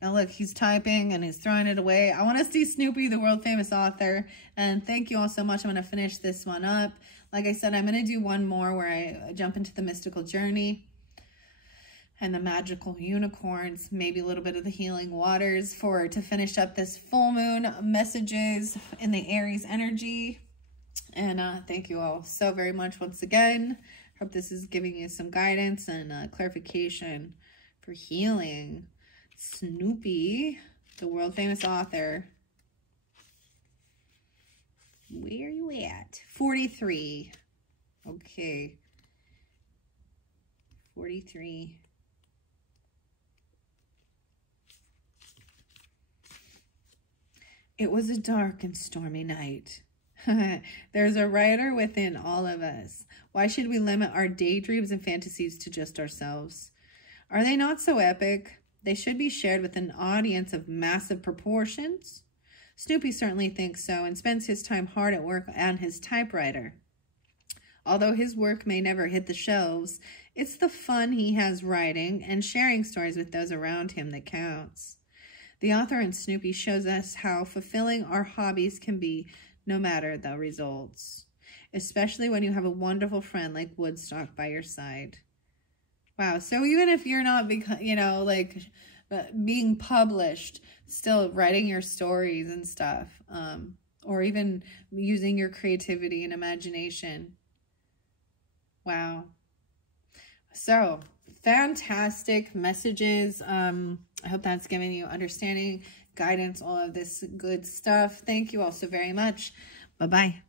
Now look, he's typing and he's throwing it away. I want to see Snoopy, the world famous author. And thank you all so much. I'm going to finish this one up. Like I said, I'm going to do one more where I jump into the mystical journey and the magical unicorns, maybe a little bit of the healing waters to finish up this full moon messages in the Aries energy. And thank you all so very much once again. Hope this is giving you some guidance and clarification for healing. Snoopy, the world famous author. Where are you at? 43. Okay. 43. It was a dark and stormy night. There's a writer within all of us. Why should we limit our daydreams and fantasies to just ourselves? Are they not so epic? They should be shared with an audience of massive proportions. Snoopy certainly thinks so and spends his time hard at work on his typewriter. Although his work may never hit the shelves, it's the fun he has writing and sharing stories with those around him that counts. The author in Snoopy shows us how fulfilling our hobbies can be no matter the results, especially when you have a wonderful friend like Woodstock by your side. Wow. So even if you're not, being published, still writing your stories and stuff, or even using your creativity and imagination. Wow. So fantastic messages. I hope that's giving you understanding, guidance, all of this good stuff. Thank you all so very much. Bye-bye.